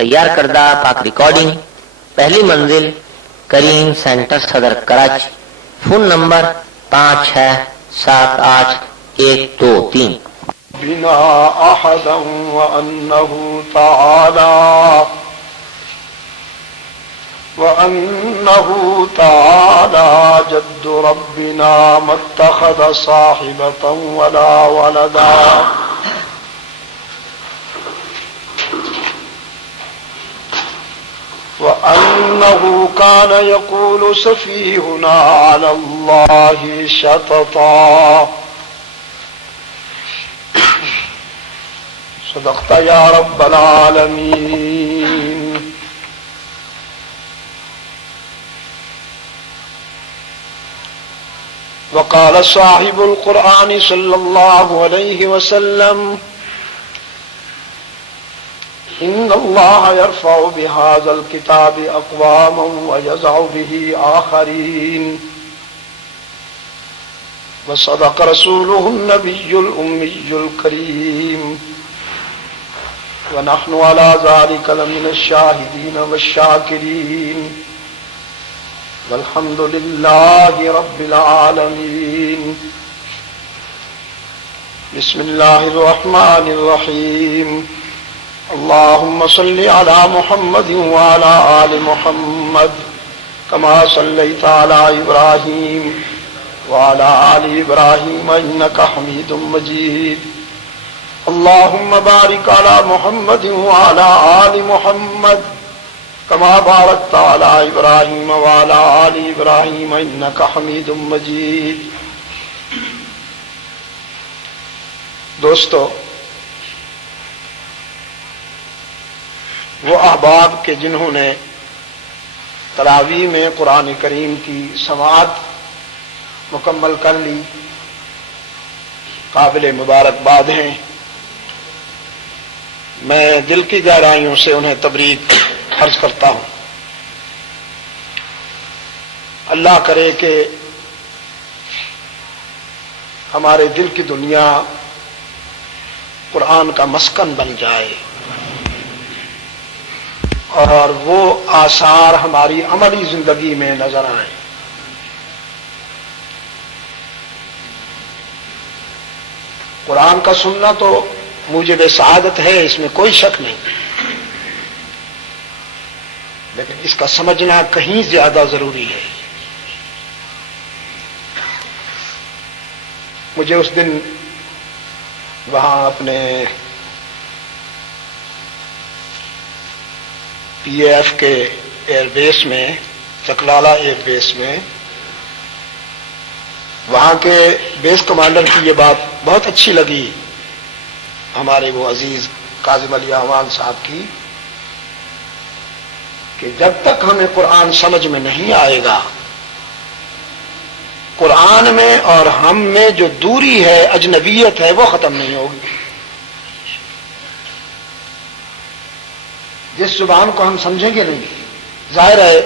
تیار کردہ پاک ریکارڈنگ، پہلی منزل کریم سینٹر صدر کراچی، فون نمبر 56781223۔ بنا احدا وانه تعالى جد ربنا ما اتخذ صاحبة ولا ولدا وأنه كان يقول سفيهنا على الله شططا۔ صدقت يا رب العالمين۔ وقال صاحب القرآن صلى الله عليه وسلم: إن الله يرفع بهذا الكتاب أقواما ويضع به آخرين۔ وصدق رسوله النبي الأمي الكريم، ونحن على ذلك لمن الشاهدين والشاكرين، والحمد لله رب العالمين۔ بسم الله الرحمن الرحيم۔ اللهم صل على محمد وعلى آل محمد كما صليت على إبراهيم وعلى آل إبراهيم إنك حميد مجيد۔ اللهم بارك على محمد وعلى آل محمد كما باركت على إبراهيم وعلى آل إبراهيم إنك حميد مجيد۔ دوستو، وہ احباب کے جنہوں نے تراویح میں قرآن کریم کی سماعت مکمل کر لی، قابل مبارکباد ہیں۔ میں دل کی گہرائیوں سے انہیں تبریک عرض کرتا ہوں۔ اللہ کرے کہ ہمارے دل کی دنیا قرآن کا مسکن بن جائے اور وہ آثار ہماری عملی زندگی میں نظر آئیں۔ قرآن کا سننا تو موجب سعادت ہے، اس میں کوئی شک نہیں، لیکن اس کا سمجھنا کہیں زیادہ ضروری ہے۔ مجھے اس دن وہاں اپنے پی اے ایف کے ایئر بیس میں، چکلالہ ایئر بیس میں، وہاں کے بیس کمانڈر کی یہ بات بہت اچھی لگی، ہمارے وہ عزیز کاظم علی اعوان صاحب کی، کہ جب تک ہمیں قرآن سمجھ میں نہیں آئے گا، قرآن میں اور ہم میں جو دوری ہے، اجنبیت ہے، وہ ختم نہیں ہوگی۔ جس زبان کو ہم سمجھیں گے نہیں، ظاہر ہے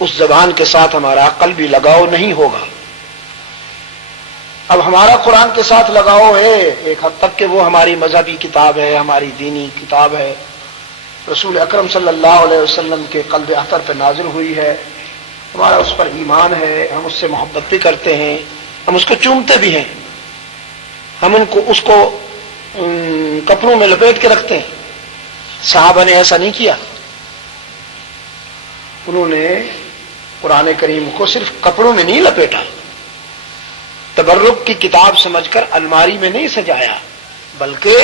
اس زبان کے ساتھ ہمارا قلبی لگاؤ نہیں ہوگا۔ اب ہمارا قرآن کے ساتھ لگاؤ ہے ایک حد تک کہ وہ ہماری مذہبی کتاب ہے، ہماری دینی کتاب ہے، رسول اکرم صلی اللہ علیہ وسلم کے قلب احتر پہ نازل ہوئی ہے، ہمارا اس پر ایمان ہے، ہم اس سے محبت بھی کرتے ہیں، ہم اس کو چومتے بھی ہیں، ہم اس کو کپڑوں میں لپیٹ کے رکھتے ہیں۔ صحابہ نے ایسا نہیں کیا، انہوں نے قرآن کریم کو صرف کپڑوں میں نہیں لپیٹا، تبرک کی کتاب سمجھ کر الماری میں نہیں سجایا، بلکہ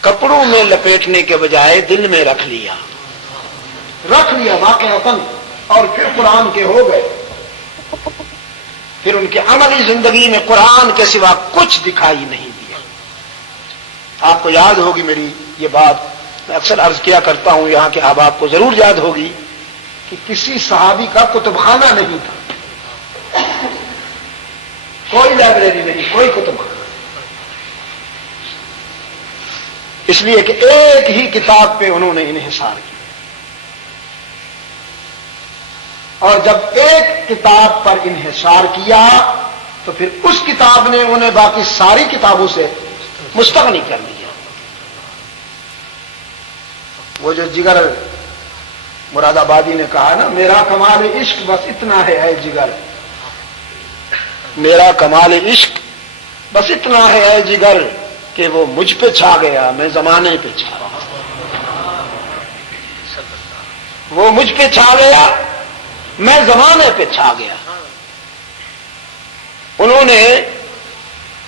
کپڑوں میں لپیٹنے کے بجائے دل میں رکھ لیا واقعتاً، اور پھر قرآن کے ہو گئے۔ پھر ان کی عملی زندگی میں قرآن کے سوا کچھ دکھائی نہیں دیا۔ آپ کو یاد ہوگی میری یہ بات، میں اکثر عرض کیا کرتا ہوں، یہاں کے احباب کو ضرور یاد ہوگی کہ کسی صحابی کا کتب خانہ نہیں تھا، کوئی لائبریری نہیں، کوئی کتب خانہ، اس لیے کہ ایک ہی کتاب پہ انہوں نے انحصار کیا، اور جب ایک کتاب پر انحصار کیا تو پھر اس کتاب نے انہیں باقی ساری کتابوں سے مستغنی کر دیا۔ وہ جو جگر مراد آبادی نے کہا نا، میرا کمال عشق بس اتنا ہے اے جگر، میرا کمال عشق بس اتنا ہے اے جگر کہ وہ مجھ پہ چھا گیا، میں زمانے پہ چھا رہا، وہ مجھ پہ چھا گیا، میں زمانے پہ چھا گیا۔ انہوں نے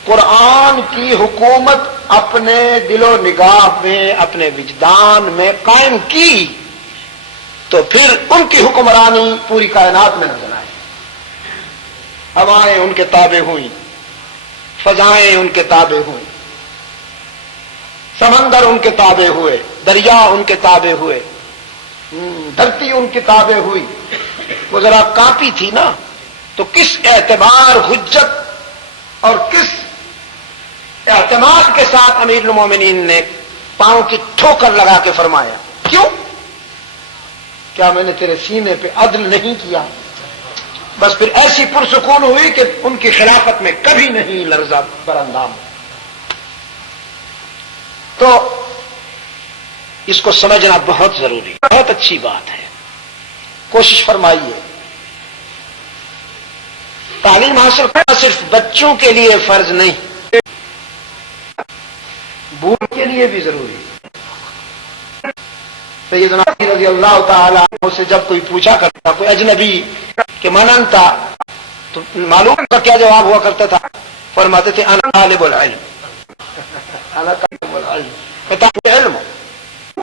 قرآن کی حکومت اپنے دل و نگاہ میں، اپنے وجدان میں قائم کی تو پھر ان کی حکمرانی پوری کائنات میں نظر آئی۔ ہوائیں ان کے تابع ہوئیں، فضائیں ان کے تابع ہوئیں، سمندر ان کے تابع ہوئے، دریا ان کے تابع ہوئے، دھرتی ان کی تابع ہوئی۔ وہ ذرا کانپی تھی نا، تو کس اعتبار، حجت اور کس اعتماد کے ساتھ امیر المومنین نے پاؤں کی ٹھوکر لگا کے فرمایا، کیوں؟ کیا میں نے تیرے سینے پہ عدل نہیں کیا؟ بس پھر ایسی پرسکون ہوئی کہ ان کی خلافت میں کبھی نہیں لرزا براندام۔ تو اس کو سمجھنا بہت ضروری، بہت اچھی بات ہے، کوشش فرمائیے۔ تعلیم حاصل کرنا صرف بچوں کے لیے فرض نہیں، بوڑھوں کے لیے بھی ضروری ہے۔ سیدنا علی رضی اللہ تعالی عنہ سے جب کوئی پوچھا کرتا، کوئی اجنبی کہ من انت، تو معلوم کا کیا جواب ہوا کرتا تھا؟ فرماتے تھے انا طالب العلم، انا طالب العلم، میں طالب علم ہوں۔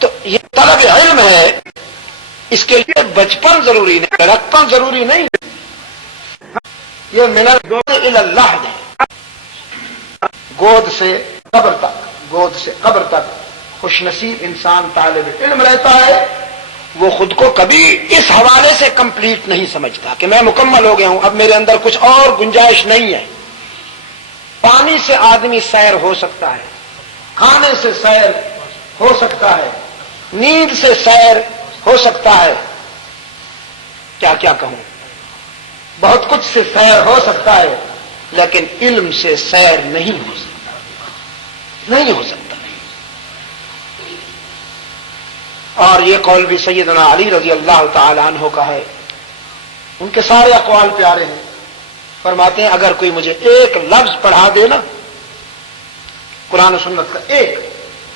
تو یہ طلب علم ہے، اس کے لیے بچپن ضروری نہیں، لڑکپن ضروری نہیں، یہ من الگود الی اللہ ہے، گود سے قبر تک، گود سے قبر تک خوش نصیب انسان طالب علم رہتا ہے۔ وہ خود کو کبھی اس حوالے سے کمپلیٹ نہیں سمجھتا کہ میں مکمل ہو گیا ہوں، اب میرے اندر کچھ اور گنجائش نہیں ہے۔ پانی سے آدمی سیر ہو سکتا ہے، کھانے سے سیر ہو سکتا ہے، نیند سے سیر ہو سکتا ہے، کیا کیا کہوں، بہت کچھ سے سیر ہو سکتا ہے، لیکن علم سے سیر نہیں ہو سکتا، نہیں ہو سکتا۔ اور یہ قول بھی سیدنا علی رضی اللہ تعالی عنہ کا ہے، ان کے سارے اقوال پیارے ہیں۔ فرماتے ہیں اگر کوئی مجھے ایک لفظ پڑھا دے نا قرآن و سنت کا، ایک،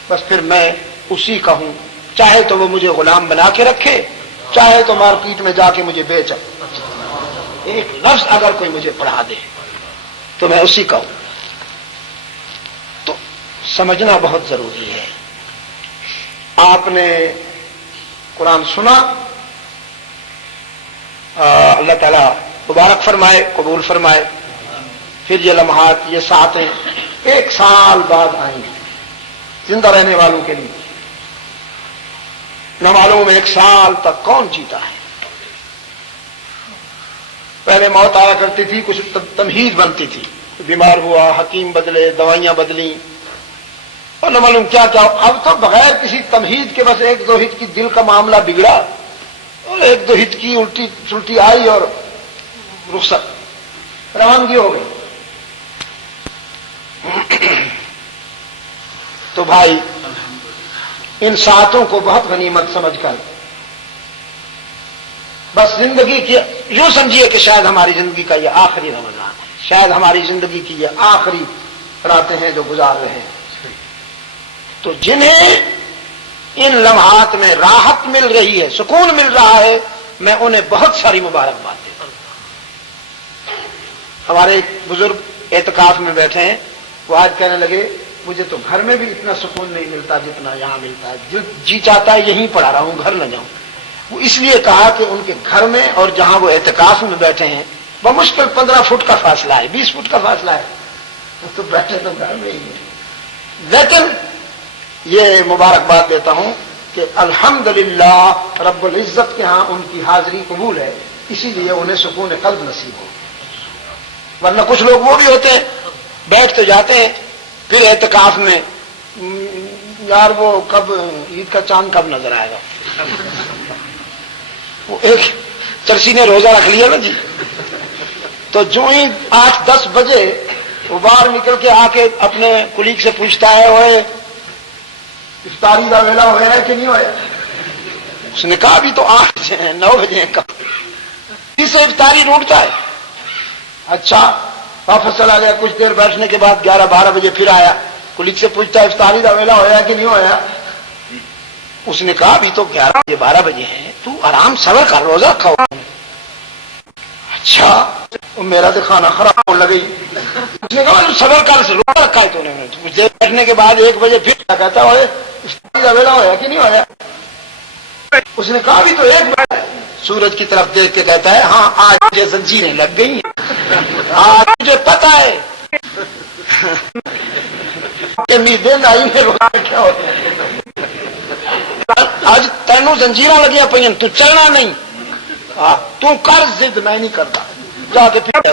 بس پھر میں اسی کا ہوں، چاہے تو وہ مجھے غلام بنا کے رکھے، چاہے تو مارکیٹ میں جا کے مجھے بیچے، ایک لفظ اگر کوئی مجھے پڑھا دے تو میں اسی کا ہوں۔ تو سمجھنا بہت ضروری ہے۔ آپ نے قرآن سنا، اللہ تعالیٰ مبارک فرمائے، قبول فرمائے۔ پھر یہ لمحات، یہ ساعتیں 1 سال بعد آئیں گی زندہ رہنے والوں کے لیے، نہ معلوم 1 سال تک کون جیتا ہے۔ پہلے موت آیا کرتی تھی، کچھ تمہید بنتی تھی، بیمار ہوا، حکیم بدلے، دوائیاں بدلیں، اور نہ معلوم کیا کیا۔ اب تو بغیر کسی تمہید کے بس 1-2 ہت کی دل کا معاملہ بگڑا، اور 1-2 ہت کی الٹی سلٹی آئی اور رخصت، روانگی ہو گئی۔ تو بھائی ان ساعتوں کو بہت غنیمت سمجھ کر بس زندگی کی یوں سمجھیے کہ شاید ہماری زندگی کا یہ آخری رمضان ہے، شاید ہماری زندگی کی یہ آخری راتیں ہیں جو گزار رہے ہیں۔ تو جنہیں ان لمحات میں راحت مل رہی ہے، سکون مل رہا ہے، میں انہیں بہت ساری مبارکباد دیتا ہوں۔ ہمارے ایک بزرگ اعتکاف میں بیٹھے ہیں، وہ آج کہنے لگے مجھے تو گھر میں بھی اتنا سکون نہیں ملتا جتنا یہاں ملتا ہے، جی چاہتا ہے یہیں پڑھا رہا ہوں، گھر نہ جاؤں۔ وہ اس لیے کہا کہ ان کے گھر میں اور جہاں وہ اعتکاف میں بیٹھے ہیں بمشکل 15 فٹ کا فاصلہ ہے، 20 فٹ کا فاصلہ ہے، تو بیٹھے تو گھر میں ہی ہے۔ لیکن یہ مبارکباد دیتا ہوں کہ الحمدللہ رب العزت کے ہاں ان کی حاضری قبول ہے، اسی لیے انہیں سکون قلب نصیب ہو۔ ورنہ کچھ لوگ وہ بھی ہوتے ہیں، بیٹھ تو جاتے ہیں، پھر اعتکاف میں یار وہ کب عید کا چاند کب نظر آئے گا، وہ ایک چرسی نے روزہ رکھ لیا نا جی، تو جو ہی 8-10 بجے وہ باہر نکل کے آ کے اپنے کلیگ سے پوچھتا ہے، اوے افطاری کا ویلا ہوا ہے کہ نہیں ہوا؟ اس نے کہا ابھی تو 8 بجے ہیں، 9 بجے ہیں، کب سے افطاری روٹتا ہے؟ اچھا، واپس چلا گیا، کچھ دیر بیٹھنے کے بعد 11-12 بجے پھر آیا، کلیگ سے پوچھتا ہے افطاری کا ویلا ہوا ہے کہ نہیں ہوا؟ اس نے کہا ابھی تو 11-12 بجے ہیں، تو آرام صبر کر، روزہ کھاؤ۔ اچھا، میرا تو کھانا خراب ہونے لگی۔ اس نے کہا صبر کر، سے روزہ رکھا ہے تو نے؟ کچھ دیر بیٹھنے کے بعد 1 بجے پھر کہتا ہے افطاری کا ویلا ہوا کہ نہیں ہوا؟ اس نے کہا ابھی تو 1 بجے۔ سورج کی طرف دیکھ کے کہتا ہے ہاں آج مجھے زنجیریں لگ گئی ہیں، آج مجھے پتا ہے کہ میدیں نہیں ہے، روزہ کیا ہوتا ہے، آج تینوں زنجیریں لگیاں پہ، تو چلنا نہیں، تو کر ضد، میں نہیں کرتا، جا کے پیالہ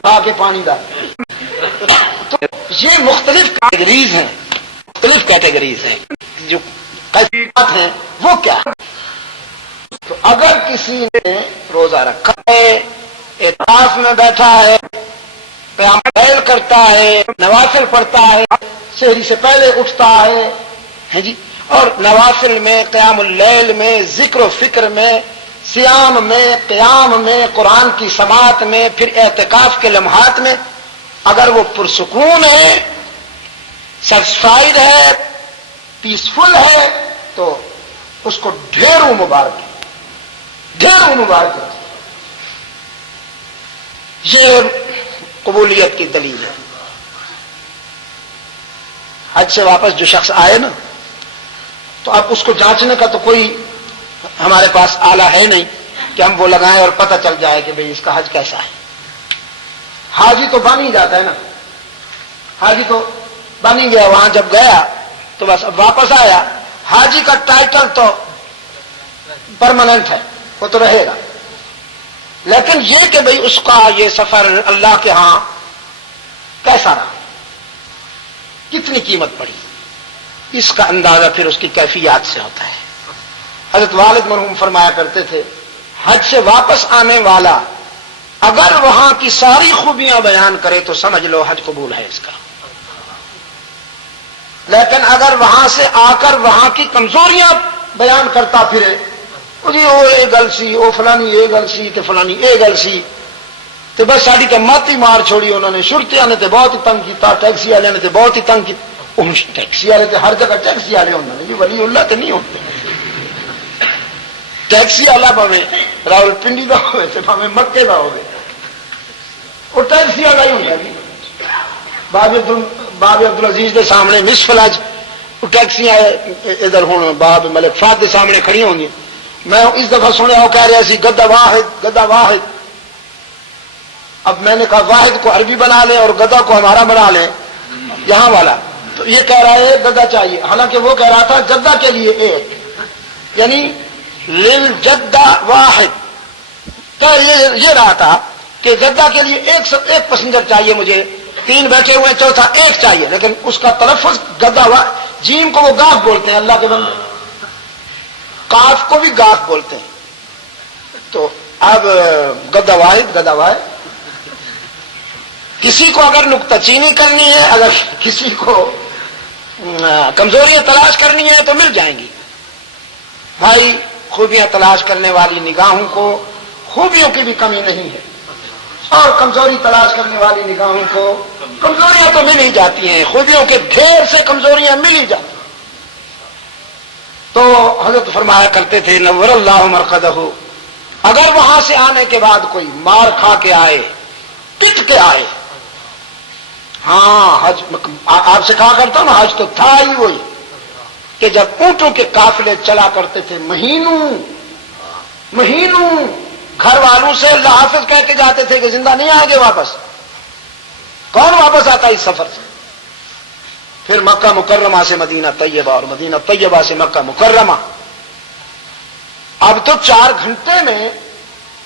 کھا کے پانی دا۔ تو یہ مختلف کیٹیگریز ہیں، مختلف کیٹیگریز ہیں، جو کیفیات ہیں وہ کیا ہے؟ تو اگر کسی نے روزہ رکھا ہے، اعتکاف میں بیٹھا ہے، قیام اللیل کرتا ہے، نوافل پڑھتا ہے، سحری سے پہلے اٹھتا ہے جی، اور نوافل میں، قیام اللیل میں، ذکر و فکر میں، صیام میں، قیام میں، قرآن کی سماعت میں، پھر اعتکاف کے لمحات میں اگر وہ پرسکون ہے، سیٹسفائیڈ ہے، پیسفل ہے، تو اس کو ڈھیروں مبارک، ڈھیروں مبارک۔ یہ قبولیت کی دلیل ہے۔ حج سے واپس جو شخص آئے نا، تو اب اس کو جانچنے کا تو کوئی ہمارے پاس آلہ ہے نہیں کہ ہم وہ لگائیں اور پتہ چل جائے کہ بھئی اس کا حج کیسا ہے۔ حاجی تو بن ہی جاتا ہے نا، حاجی تو بن ہی گیا، وہاں جب گیا تو بس، اب واپس آیا، حاجی کا ٹائٹل تو پرماننٹ ہے، وہ تو رہے گا، لیکن یہ کہ بھئی اس کا یہ سفر اللہ کے ہاں کیسا رہا، کتنی قیمت پڑی، اس کا اندازہ پھر اس کی کیفیات سے ہوتا ہے۔ حضرت والد مرحوم فرمایا کرتے تھے حج سے واپس آنے والا اگر وہاں کی ساری خوبیاں بیان کرے تو سمجھ لو حج قبول ہے اس کا، لیکن اگر وہاں سے آ کر وہاں کی کمزوریاں بیان کرتا پھرے، جی وہ یہ گل سی، وہ فلانی یہ گل سی، تے فلانی یہ گل سی، تو بس ساری تو مت ہی مار چھوڑی انہوں نے، شرطیاں نے تو بہت ہی تنگ کیتا، ٹیکسی والے نے تو بہت ہی تنگ کیا۔ ٹیکسی والے تو ہر جگہ ٹیکسی والے ہوتے ہیں جی، ولی اللہ تو نہیں ہوتے، ٹیکسی والا پاوے راول پنڈی کا ہوئے تے پاوے مکے کا ہوئے، وہ ٹیکسی والا ہی ہوتا جی۔ باب عبدالعزیز کے سامنے مس فلاج ٹیکسی ادھر ہوں باب ملک فہد کے سامنے کھڑی ہوں گی، میں اس دفعہ سنیا وہ کہہ رہے سی گدا واحد، گدا واحد، اب میں نے کہا واحد کو عربی بنا لیں اور گدا کو ہمارا بنا لیں یہاں والا، تو یہ کہہ رہا ہے گدا چاہیے، حالانکہ وہ کہہ رہا تھا جدہ کے لیے ایک، یعنی للجدہ واحد، تو یہ رہا تھا کہ جدہ کے لیے ایک پیسنجر چاہیے مجھے، 3 بیٹھے ہوئے، چوتھا ایک چاہیے، لیکن اس کا تلفظ گدا واحد، جیم کو وہ گاف بولتے ہیں اللہ کے بندے، کاف کو بھی گاف بولتے ہیں، تو اب گدا واحد، گدا واحد، کسی کو اگر نکتہ چینی کرنی ہے، اگر کسی کو کمزوریاں تلاش کرنی ہے تو مل جائیں گی بھائی، خوبیاں تلاش کرنے والی نگاہوں کو خوبیوں کی بھی کمی نہیں ہے، اور کمزوری تلاش کرنے والی نگاہوں کو کمزوریاں تو مل ہی جاتی ہیں، خوبیوں کے ڈھیر سے کمزوریاں مل ہی جاتی ہیں۔ تو حضرت فرمایا کرتے تھے نور اللہ مرقدہ، اگر وہاں سے آنے کے بعد کوئی مار کھا کے آئے، پٹ کے آئے، ہاں حج آپ سے کہا کرتا ہوں نا، حج تو تھا ہی وہی کہ جب اونٹوں کے قافلے چلا کرتے تھے مہینوں مہینوں، گھر والوں سے اللہ حافظ کہہ کے جاتے تھے کہ زندہ نہیں آئیں گے واپس، کون واپس آتا اس سفر سے؟ پھر مکہ مکرمہ سے مدینہ طیبہ اور مدینہ طیبہ سے مکہ مکرمہ، اب تو 4 گھنٹے میں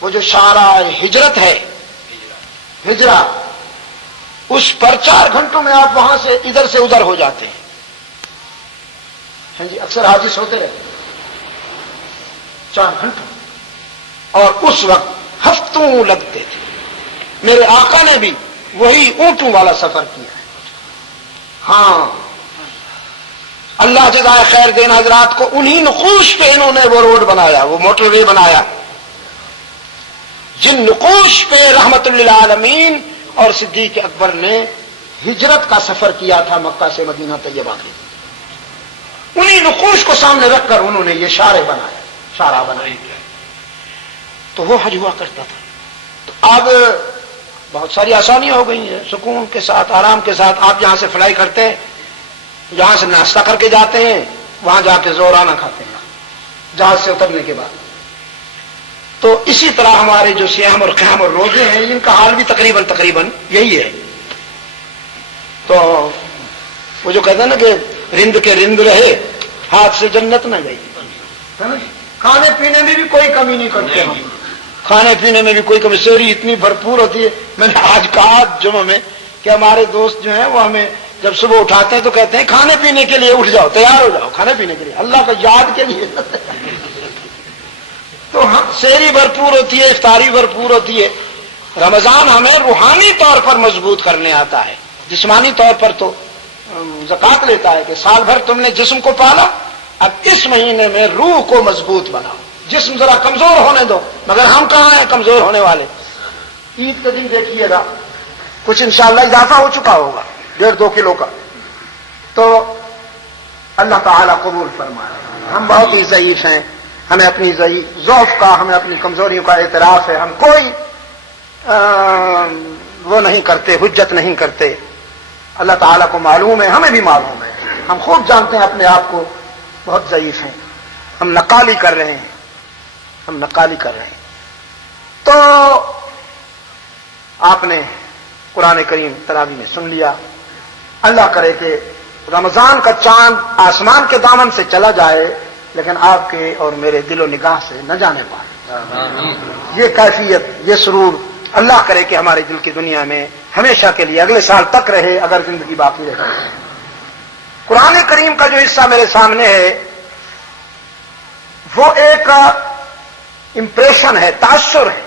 وہ جو شارع ہجرت ہے، ہجرہ، اس پر 4 گھنٹوں میں آپ وہاں سے ادھر سے ادھر ہو جاتے ہیں۔ ہاں جی، اکثر حاجی سوتے رہتے 4 گھنٹوں، اور اس وقت ہفتوں لگتے تھے۔ میرے آقا نے بھی وہی اونٹوں والا سفر کیا ہے۔ ہاں اللہ جزائے خیر دین حضرات کو انہی نقوش پہ انہوں نے وہ روڈ بنایا، وہ موٹر وے بنایا، جن نقوش پہ رحمت للعالمین اور صدیق اکبر نے ہجرت کا سفر کیا تھا مکہ سے مدینہ طیبہ کے، انہی نقوش کو سامنے رکھ کر انہوں نے یہ شارع بنایا، تو وہ حج ہوا کرتا تھا۔ تو اب بہت ساری آسانیاں ہو گئی ہیں، سکون کے ساتھ، آرام کے ساتھ آپ یہاں سے فلائی کرتے ہیں، جہاں سے ناشتہ کر کے جاتے ہیں، وہاں جا کے زورانہ کھاتے ہیں جہاز سے اترنے کے بعد۔ تو اسی طرح ہمارے جو سیام اور قیام اور روزے ہیں، ان کا حال بھی تقریباً یہی ہے۔ تو وہ جو کہتے ہیں نا کہ رند کے رند رہے، ہاتھ سے جنت نہ گئی، کھانے پینے میں بھی کوئی کمی نہیں کرتے ہم، کھانے پینے میں بھی کوئی کمی، سحری اتنی بھرپور ہوتی ہے۔ میں نے آج کہا جمعہ میں کہ ہمارے دوست جو ہیں وہ ہمیں جب صبح اٹھاتے ہیں تو کہتے ہیں کھانے پینے کے لیے اٹھ جاؤ، تیار ہو جاؤ کھانے پینے کے لیے، اللہ کا یاد کے لیے۔ تو سحری بھرپور ہوتی ہے، افطاری بھرپور ہوتی ہے۔ رمضان ہمیں روحانی طور پر مضبوط کرنے آتا ہے، جسمانی طور پر تو زکات لیتا ہے کہ سال بھر تم نے جسم کو پالا، اب اس مہینے میں روح کو مضبوط بناؤ، جسم ذرا کمزور ہونے دو، مگر ہم کہاں ہیں کمزور ہونے والے۔ عید کے دن دیکھیے گا کچھ انشاءاللہ اضافہ ہو چکا ہوگا 1.5-2 کلو کا، تو اللہ تعالیٰ قبول فرمائے۔ ہم بہت ہی ضعیف ہیں، ہمیں اپنی ضعف کا، ہمیں اپنی کمزوریوں کا اعتراف ہے، ہم کوئی وہ نہیں کرتے، حجت نہیں کرتے۔ اللہ تعالیٰ کو معلوم ہے، ہمیں بھی معلوم ہے، ہم خوب جانتے ہیں اپنے آپ کو بہت ضعیف ہیں، ہم نقالی کر رہے ہیں۔ تو آپ نے قرآن کریم تراویح میں سن لیا، اللہ کرے کہ رمضان کا چاند آسمان کے دامن سے چلا جائے لیکن آپ کے اور میرے دل و نگاہ سے نہ جانے پائے۔ یہ کیفیت، یہ سرور اللہ کرے کہ ہمارے دل کی دنیا میں ہمیشہ کے لیے اگلے سال تک رہے، اگر زندگی باقی رہے۔ قرآن کریم کا جو حصہ میرے سامنے ہے وہ ایک امپریشن ہے، تاثر ہے،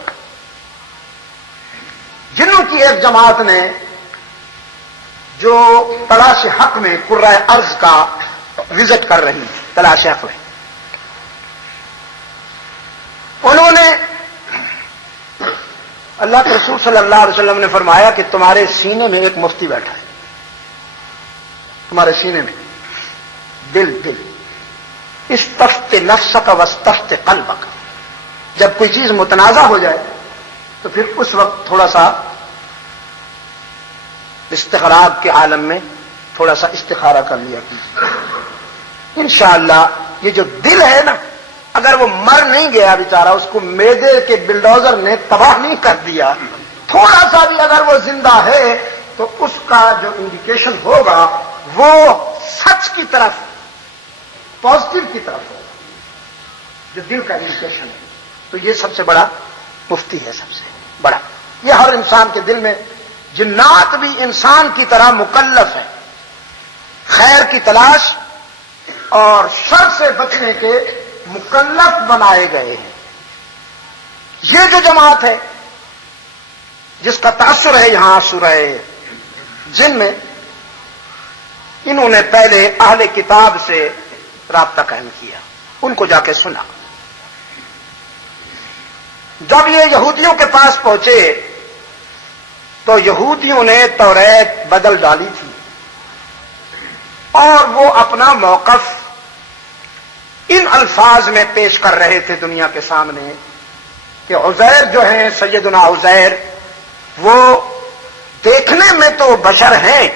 جنوں کی ایک جماعت نے جو تلاش حق میں قرۂ ارض کا وزٹ کر رہی ہے، تلاش حق میں، انہوں نے اللہ کے رسول صلی اللہ علیہ وسلم نے فرمایا کہ تمہارے سینے میں ایک مفتی بیٹھا ہے، تمہارے سینے میں دل استفت نفسک واستفت قلبک، جب کوئی چیز متنازع ہو جائے تو پھر اس وقت تھوڑا سا استغراب کے عالم میں تھوڑا سا استخارہ کر لیا کیجیے۔ انشاءاللہ یہ جو دل ہے نا، اگر وہ مر نہیں گیا بیچارہ، اس کو میدے کے بلڈوزر نے تباہ نہیں کر دیا، تھوڑا سا بھی اگر وہ زندہ ہے تو اس کا جو انڈیکیشن ہوگا وہ سچ کی طرف، پازیٹو کی طرف ہوگا، جو دل کا انڈیکیشن ہے۔ تو یہ سب سے بڑا مفتی ہے، سب سے بڑا۔ یہ ہر انسان کے دل میں، جنات بھی انسان کی طرح مکلف ہے، خیر کی تلاش اور شر سے بچنے کے مکلف بنائے گئے ہیں۔ یہ جو جماعت ہے جس کا تاثر ہے یہاں سورہ جن میں، انہوں نے پہلے اہل کتاب سے رابطہ قائم کیا، ان کو جا کے سنا۔ جب یہ یہودیوں کے پاس پہنچے تو یہودیوں نے توریت بدل ڈالی تھی اور وہ اپنا موقف ان الفاظ میں پیش کر رہے تھے دنیا کے سامنے کہ عزیر جو ہیں، سیدنا عزیر، وہ دیکھنے میں تو بشر ہیں،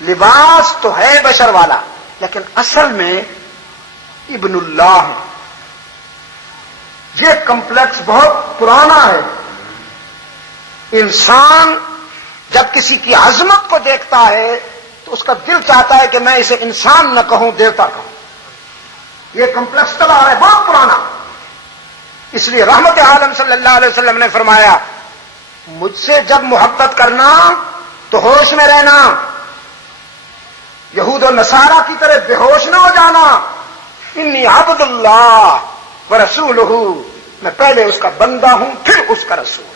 لباس تو ہے بشر والا، لیکن اصل میں ابن اللہ ہے۔ یہ کمپلیکس بہت پرانا ہے۔ انسان جب کسی کی عظمت کو دیکھتا ہے تو اس کا دل چاہتا ہے کہ میں اسے انسان نہ کہوں، دیوتا کہوں۔ یہ کمپلیکس چلا رہا ہے بہت پرانا۔ اس لیے رحمت عالم صلی اللہ علیہ وسلم نے فرمایا، مجھ سے جب محبت کرنا تو ہوش میں رہنا، یہود و نصارہ کی طرح بے ہوش نہ ہو جانا۔ انی عبد اللہ ورسولہ، میں پہلے اس کا بندہ ہوں پھر اس کا رسول۔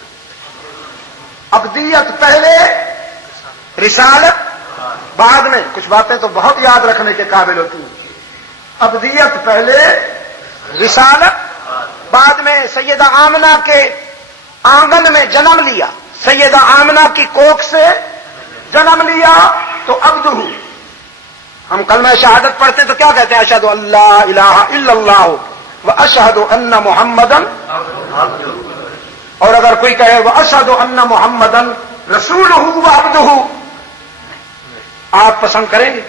عبدیت پہلے، رسالت بعد میں۔ کچھ باتیں تو بہت یاد رکھنے کے قابل ہوتی ہیں۔ ابدیت پہلے، رسالت بعد میں۔ سیدہ آمنہ کے آنگن میں جنم لیا، سیدہ آمنہ کی کوکھ سے جنم لیا تو عبدہ۔ ہم کلمہ شہادت پڑھتے ہیں تو کیا کہتے ہیں؟ اشہد ان لا الہ الا اللہ واشہد ان محمدا، اور اگر کوئی کہے واشہد ان محمدا رسولہ وعبدہ، آپ پسند کریں گے؟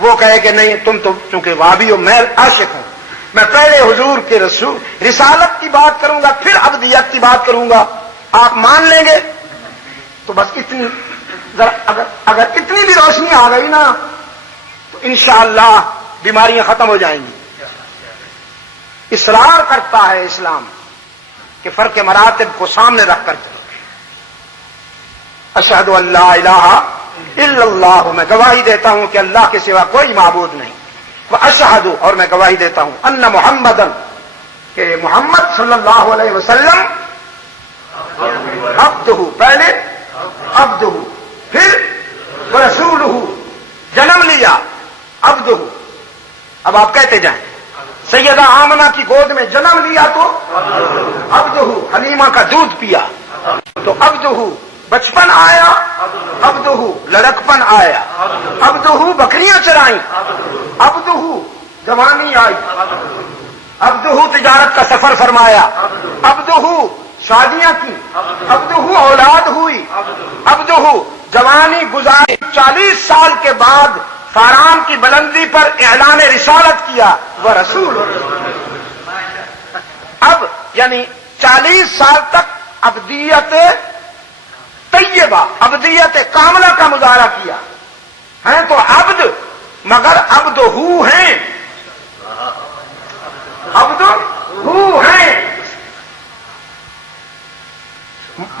وہ کہے کہ نہیں، تم تو چونکہ وہابی ہو، میں عاشق ہوں، میں پہلے حضور کے رسول رسالت کی بات کروں گا پھر ابدیت کی بات کروں گا، آپ مان لیں گے؟ تو بس اتنی اگر اتنی بھی روشنی آ گئی نا تو انشاءاللہ بیماریاں ختم ہو جائیں گی۔ اصرار کرتا ہے اسلام کہ فرق مراتب کو سامنے رکھ کر چلو۔ اشہد ان لا الہ الا اللہ، میں گواہی دیتا ہوں کہ اللہ کے سوا کوئی معبود نہیں، واشہد، اور میں گواہی دیتا ہوں ان محمدن، کہ محمد صلی اللہ علیہ وسلم عبدہ، پہلے عبدہ پھر ورسولہ، جنم لیا عبدہ۔ اب آپ کہتے جائیں، سیدہ آمنہ کی گود میں جنم لیا تو عبدہ، حلیمہ کا دودھ پیا تو عبدہ، بچپن آیا عبدہ، لڑکپن آیا عبدہ، بکریاں چرائیں عبدہ، جوانی آئی عبدہ، تجارت کا سفر فرمایا عبدہ، شادیاں کی عبدہ، اولاد ہوئی عبدہ، جوانی گزاری، 40 سال کے بعد فاران کی بلندی پر اعلان رسالت کیا وہ رسول۔ اب یعنی 40 سال تک ابدیت طیبہ، ابدیت کاملہ کا مظاہرہ کیا ہے تو عبد، مگر عبد ہو ہیں، عبد ہو ہیں۔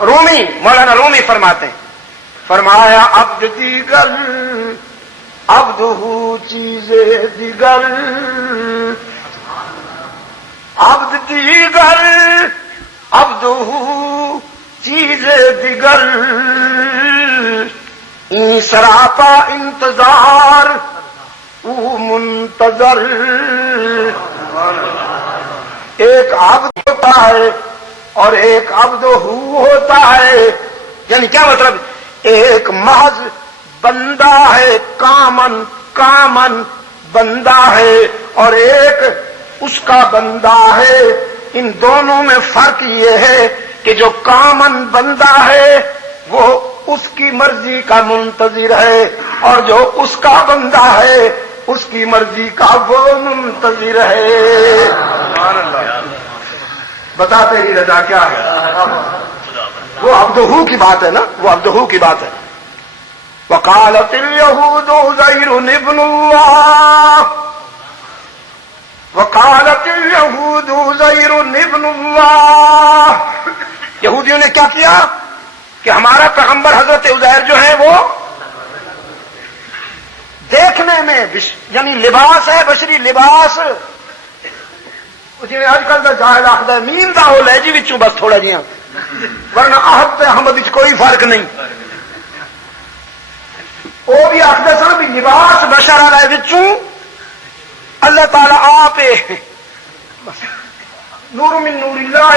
رومی، مولانا رومی فرماتے ہیں، فرمایا عبد دیگر عبد ہو چیز دیگر، عبد دیگر عبد ہو چیز دیگر، این سراپا انتظار او منتظر۔ ایک عبد ہوتا ہے اور ایک عبد ہو ہوتا ہے، یعنی کیا مطلب؟ ایک محض بندہ ہے، کامن بندہ ہے، اور ایک اس کا بندہ ہے۔ ان دونوں میں فرق یہ ہے کہ جو کامن بندہ ہے وہ اس کی مرضی کا منتظر ہے، اور جو اس کا بندہ ہے اس کی مرضی کا وہ منتظر ہے۔ بتا تیری رضا کیا ہے؟ وہ عبدہ کی بات ہے نا، وہ عبدہ کی بات ہے۔ وقالت اليهود عزير ابن الله، وقالت اليهود عزير ابن الله، یہودیوں نے کیا کیا کہ ہمارا پیغمبر حضرت عزیر جو ہے وہ دیکھنے میں یعنی لباس ہے، بشری لباس، جی اج کل کا جاہل آخر میم دا ہو لے جی وچوں بس تھوڑا جہا، ورنہ عہد تے احمد وچ کوئی فرق نہیں۔ وہ بھی آخر سن بھی لباس بشر والے وچوں اللہ تعالی آپ نور من نور اللہ،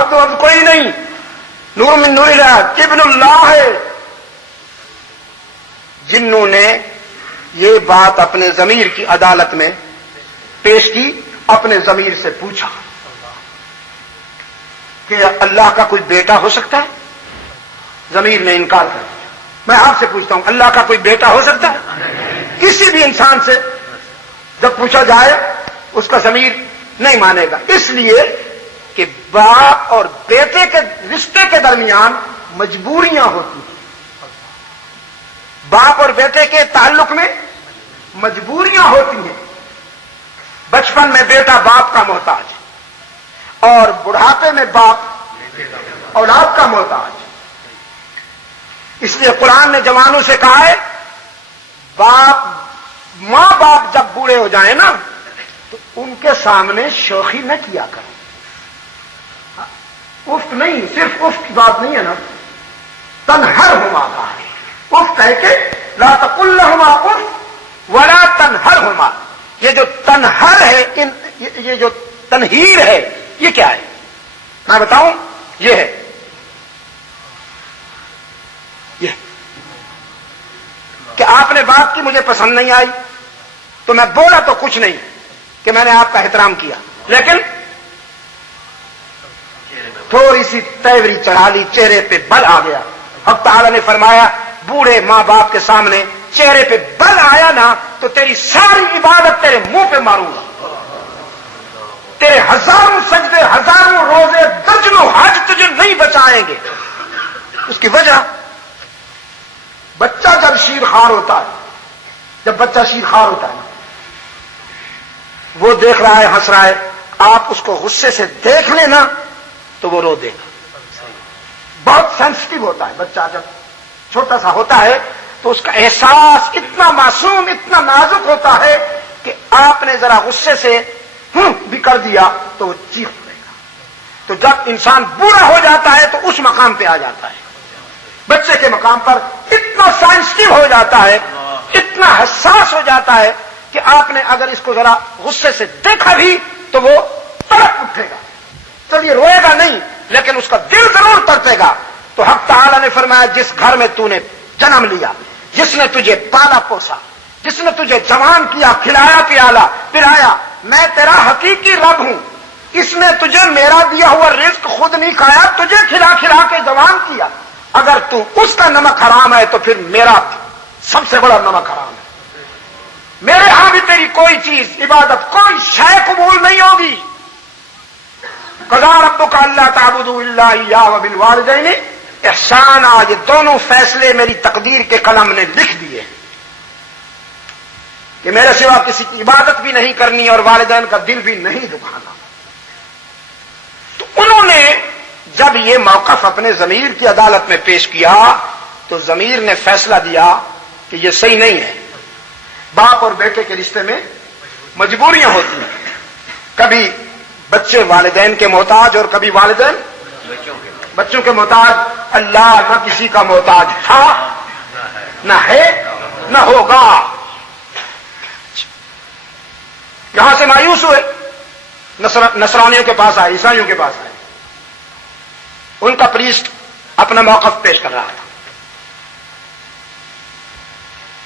عبد کوئی نہیں، نور من نور اللہ ابن اللہ ہے۔ جنوں نے یہ بات اپنے ضمیر کی عدالت میں پیش کی، اپنے ضمیر سے پوچھا کہ اللہ کا کوئی بیٹا ہو سکتا ہے؟ ضمیر نے انکار کر دیا۔ میں آپ سے پوچھتا ہوں، اللہ کا کوئی بیٹا ہو سکتا ہے؟ کسی بھی انسان سے جب پوچھا جائے اس کا ضمیر نہیں مانے گا، اس لیے کہ باپ اور بیٹے کے رشتے کے درمیان مجبوریاں ہوتی ہیں، باپ اور بیٹے کے تعلق میں مجبوریاں ہوتی ہیں۔ بچپن میں بیٹا باپ کا محتاج اور بڑھاپے میں باپ اولاد کا محتاج۔ اس لیے قرآن نے جوانوں سے کہا ہے ماں باپ جب بوڑھے ہو جائیں نا تو ان کے سامنے شوخی نہ کیا کرو۔ افت نہیں، صرف افت کی بات نہیں ہے نا، تنہرہما کہا ہے، افت کہہ کے لا تقل لہما اف ولا تنہرہما، یہ جو تنہر ہے، یہ جو تنہیر ہے، یہ کیا ہے؟ میں بتاؤں، یہ ہے، یہ کہ آپ نے بات کی مجھے پسند نہیں آئی تو میں بولا تو کچھ نہیں کہ میں نے آپ کا احترام کیا، لیکن تھوڑی سی تیوری چڑھا لی، چہرے پہ بل آ گیا۔ حق تعالی نے فرمایا بوڑھے ماں باپ کے سامنے چہرے پہ بل آیا نا تو تیری ساری عبادت تیرے منہ پہ ماروں گا، تیرے ہزاروں سجدے، ہزاروں روزے، درجنوں حج تجھے نہیں بچائیں گے۔ اس کی وجہ، بچہ جب شیر خوار ہوتا ہے، جب بچہ شیر خوار ہوتا ہے، وہ دیکھ رہا ہے، ہنس رہا ہے، آپ اس کو غصے سے دیکھ لینا تو وہ رو دے گا۔ بہت سینسٹیو ہوتا ہے بچہ، جب چھوٹا سا ہوتا ہے تو اس کا احساس اتنا معصوم، اتنا نازک ہوتا ہے کہ آپ نے ذرا غصے سے بھی کر دیا تو وہ چیخ پڑے گا۔ تو جب انسان بوڑھا ہو جاتا ہے تو اس مقام پہ آ جاتا ہے، بچے کے مقام پر اتنا سینسٹیو ہو جاتا ہے، اتنا حساس ہو جاتا ہے کہ آپ نے اگر اس کو ذرا غصے سے دیکھا بھی تو وہ تڑپ اٹھے گا، چلیے روئے گا نہیں لیکن اس کا دل ضرور تڑپے گا۔ تو حق تعالی نے فرمایا جس گھر میں تو نے جنم لیا، جس نے تجھے پالا پوسا، جس نے تجھے جوان کیا، کھلایا پلایا، میں تیرا حقیقی رب ہوں، اس نے تجھے میرا دیا ہوا رزق خود نہیں کھایا، تجھے کھلا کھلا کے جوان کیا، اگر تو اس کا نمک حرام ہے تو پھر میرا سب سے بڑا نمک حرام ہے۔ میرے ہاں بھی تیری کوئی چیز، عبادت، کوئی شے قبول نہیں ہوگی۔ قضا ربک الا تعبدوا الا اياه وبالوالدین احسانا، یہ دونوں فیصلے میری تقدیر کے قلم نے لکھ دیے کہ میرے سوا کسی کی عبادت بھی نہیں کرنی اور والدین کا دل بھی نہیں دکھانا۔ تو انہوں نے جب یہ موقف اپنے ضمیر کی عدالت میں پیش کیا تو ضمیر نے فیصلہ دیا کہ یہ صحیح نہیں ہے۔ باپ اور بیٹے کے رشتے میں مجبوریاں ہوتی ہیں، کبھی بچے والدین کے محتاج اور کبھی والدین بچوں کے محتاج۔ اللہ نہ کسی کا محتاج تھا، نہ ہے، نہ ہوگا۔ یہاں سے مایوس ہوئے، نصرانیوں کے پاس آئے، عیسائیوں کے پاس آئے، ان کا پریسٹ اپنا موقف پیش کر رہا تھا۔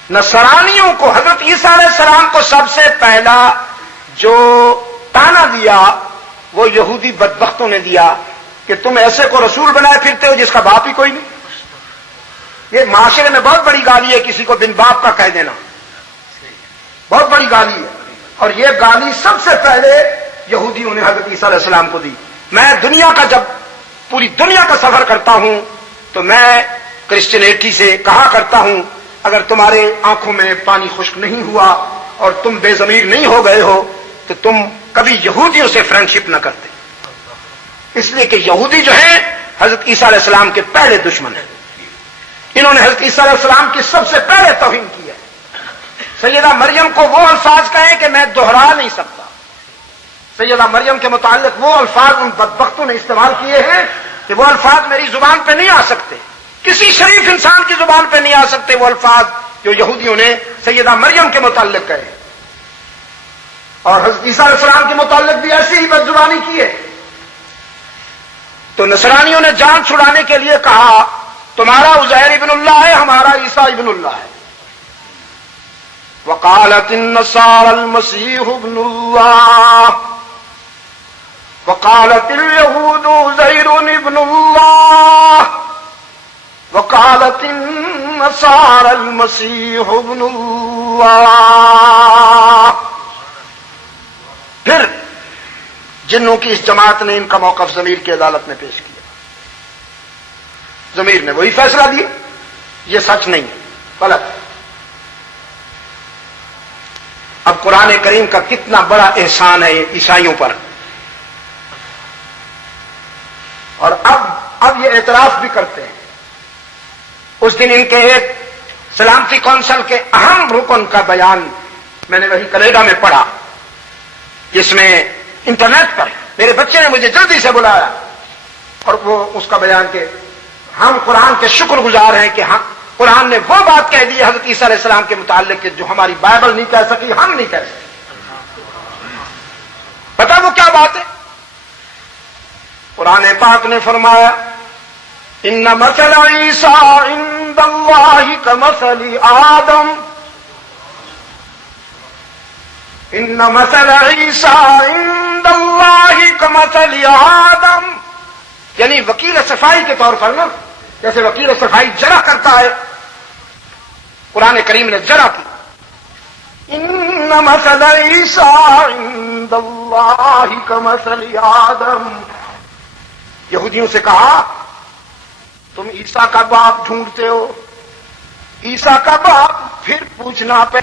نصرانیوں کو، حضرت عیسیٰ علیہ السلام کو سب سے پہلا جو تانا دیا وہ یہودی بدبختوں نے دیا کہ تم ایسے کو رسول بنائے پھرتے ہو جس کا باپ ہی کوئی نہیں۔ یہ معاشرے میں بہت بڑی گالی ہے، کسی کو بن باپ کا کہہ دینا بہت بڑی گالی ہے، اور یہ گالی سب سے پہلے یہودیوں نے حضرت عیسیٰ علیہ السلام کو دی۔ میں دنیا کا، جب پوری دنیا کا سفر کرتا ہوں تو میں کرسچینٹی سے کہا کرتا ہوں اگر تمہارے آنکھوں میں پانی خشک نہیں ہوا اور تم بے ضمیر نہیں ہو گئے ہو تو تم کبھی یہودیوں سے فرینڈشپ نہ کرتے، اس لیے کہ یہودی جو ہیں حضرت عیسیٰ علیہ السلام کے پہلے دشمن ہیں۔ انہوں نے حضرت عیسیٰ علیہ السلام کی سب سے پہلے توہین کی ہے۔ سیدہ مریم کو وہ الفاظ کہیں کہ میں دہرا نہیں سکتا، سیدہ مریم کے متعلق وہ الفاظ ان بدبختوں نے استعمال کیے ہیں کہ وہ الفاظ میری زبان پہ نہیں آ سکتے، کسی شریف انسان کی زبان پہ نہیں آ سکتے وہ الفاظ جو یہودیوں نے سیدہ مریم کے متعلق کہے، اور حضرت عیسیٰ علیہ السلام کے متعلق بھی ایسی ہی بدزبانی کی ہے۔ تو نصرانیوں نے جان چھڑانے کے لیے کہا تمہارا عزیر ابن اللہ ہے، ہمارا عیسیٰ ابن اللہ ہے۔ وقالت النصارى المسيح ابن الله وقالت اليهود عزير ابن الله وقالت النصارى المسيح ابن الله۔ پھر جنوں کی اس جماعت نے ان کا موقف ضمیر کی عدالت میں پیش کیا، ضمیر نے وہی فیصلہ دیا یہ سچ نہیں ہے، غلط۔ اب قرآن کریم کا کتنا بڑا احسان ہے عیسائیوں پر، اور اب یہ اعتراف بھی کرتے ہیں۔ اس دن ان کے ایک سلامتی کونسل کے اہم رکن کا بیان میں نے وہی کینیڈا میں پڑھا، جس میں انٹرنیٹ پر میرے بچے نے مجھے جلدی سے بلایا، اور وہ اس کا بیان کہ ہم قرآن کے شکر گزار ہیں کہ ہم قرآن نے وہ بات کہہ دی حضرت عیسیٰ علیہ السلام کے متعلق کہ جو ہماری بائبل نہیں کہہ سکی، ہم نہیں کہہ سکتے۔ قرآن پاک نے فرمایا ان مثل عیسیٰ عند اللہ کمثل آدم، ان مثل عیسیٰ عند اللہ کمثل آدم، یعنی وکیل صفائی کے طور پر نا، جیسے وکیل صفائی جرح کرتا ہے، قرآن کریم نے جرح کی. ان مثل عیسیٰ عند اللہ کمثل آدم. یہودیوں سے کہا تم عیسیٰ کا باپ ڈھونڈتے ہو، عیسیٰ کا باپ، پھر پوچھنا پہ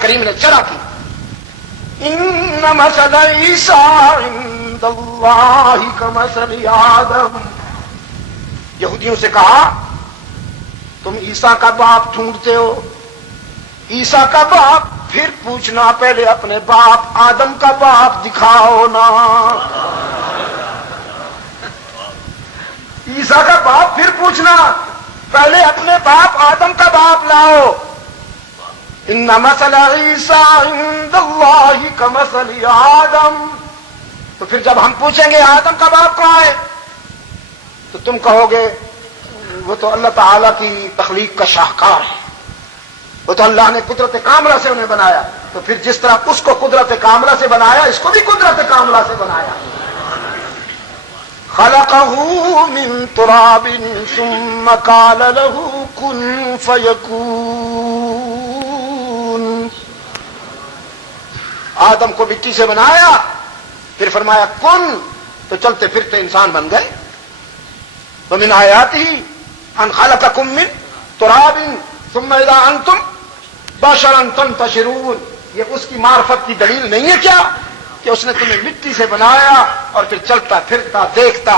کریم نے جرح کی. ان مثل عیسیٰ عند اللہ کمثل آدم. یہودیوں سے کہا تم عیسیٰ کا باپ ڈھونڈتے ہو، عیسیٰ کا باپ، پھر پوچھنا پہلے اپنے باپ آدم کا باپ دکھاؤ نا. عیسیٰ کا باپ پھر پوچھنا، پہلے اپنے باپ آدم کا باپ لاؤ. ان مثل عیسیٰ عند اللہ کمثل آدم. تو پھر جب ہم پوچھیں گے آدم کا باپ کہاں ہے، تو تم کہو گے وہ تو اللہ تعالیٰ کی تخلیق کا شاہکار ہے، وہ تو اللہ نے قدرت کاملہ سے انہیں بنایا. تو پھر جس طرح اس کو قدرت کاملہ سے بنایا، اس کو بھی قدرت کاملہ سے بنایا. خلقہ من تراب ثم قال له کن فیکون. آدم کو مٹی سے بنایا، پھر فرمایا کن، تو چلتے پھرتے انسان بن گئے. ومن آیاتہ ان خلقکم من تراب ثم اذا انتم بشرا تنتشرون. یہ اس کی معرفت کی دلیل نہیں ہے کیا کہ اس نے تمہیں مٹی سے بنایا اور پھر چلتا پھرتا، دیکھتا،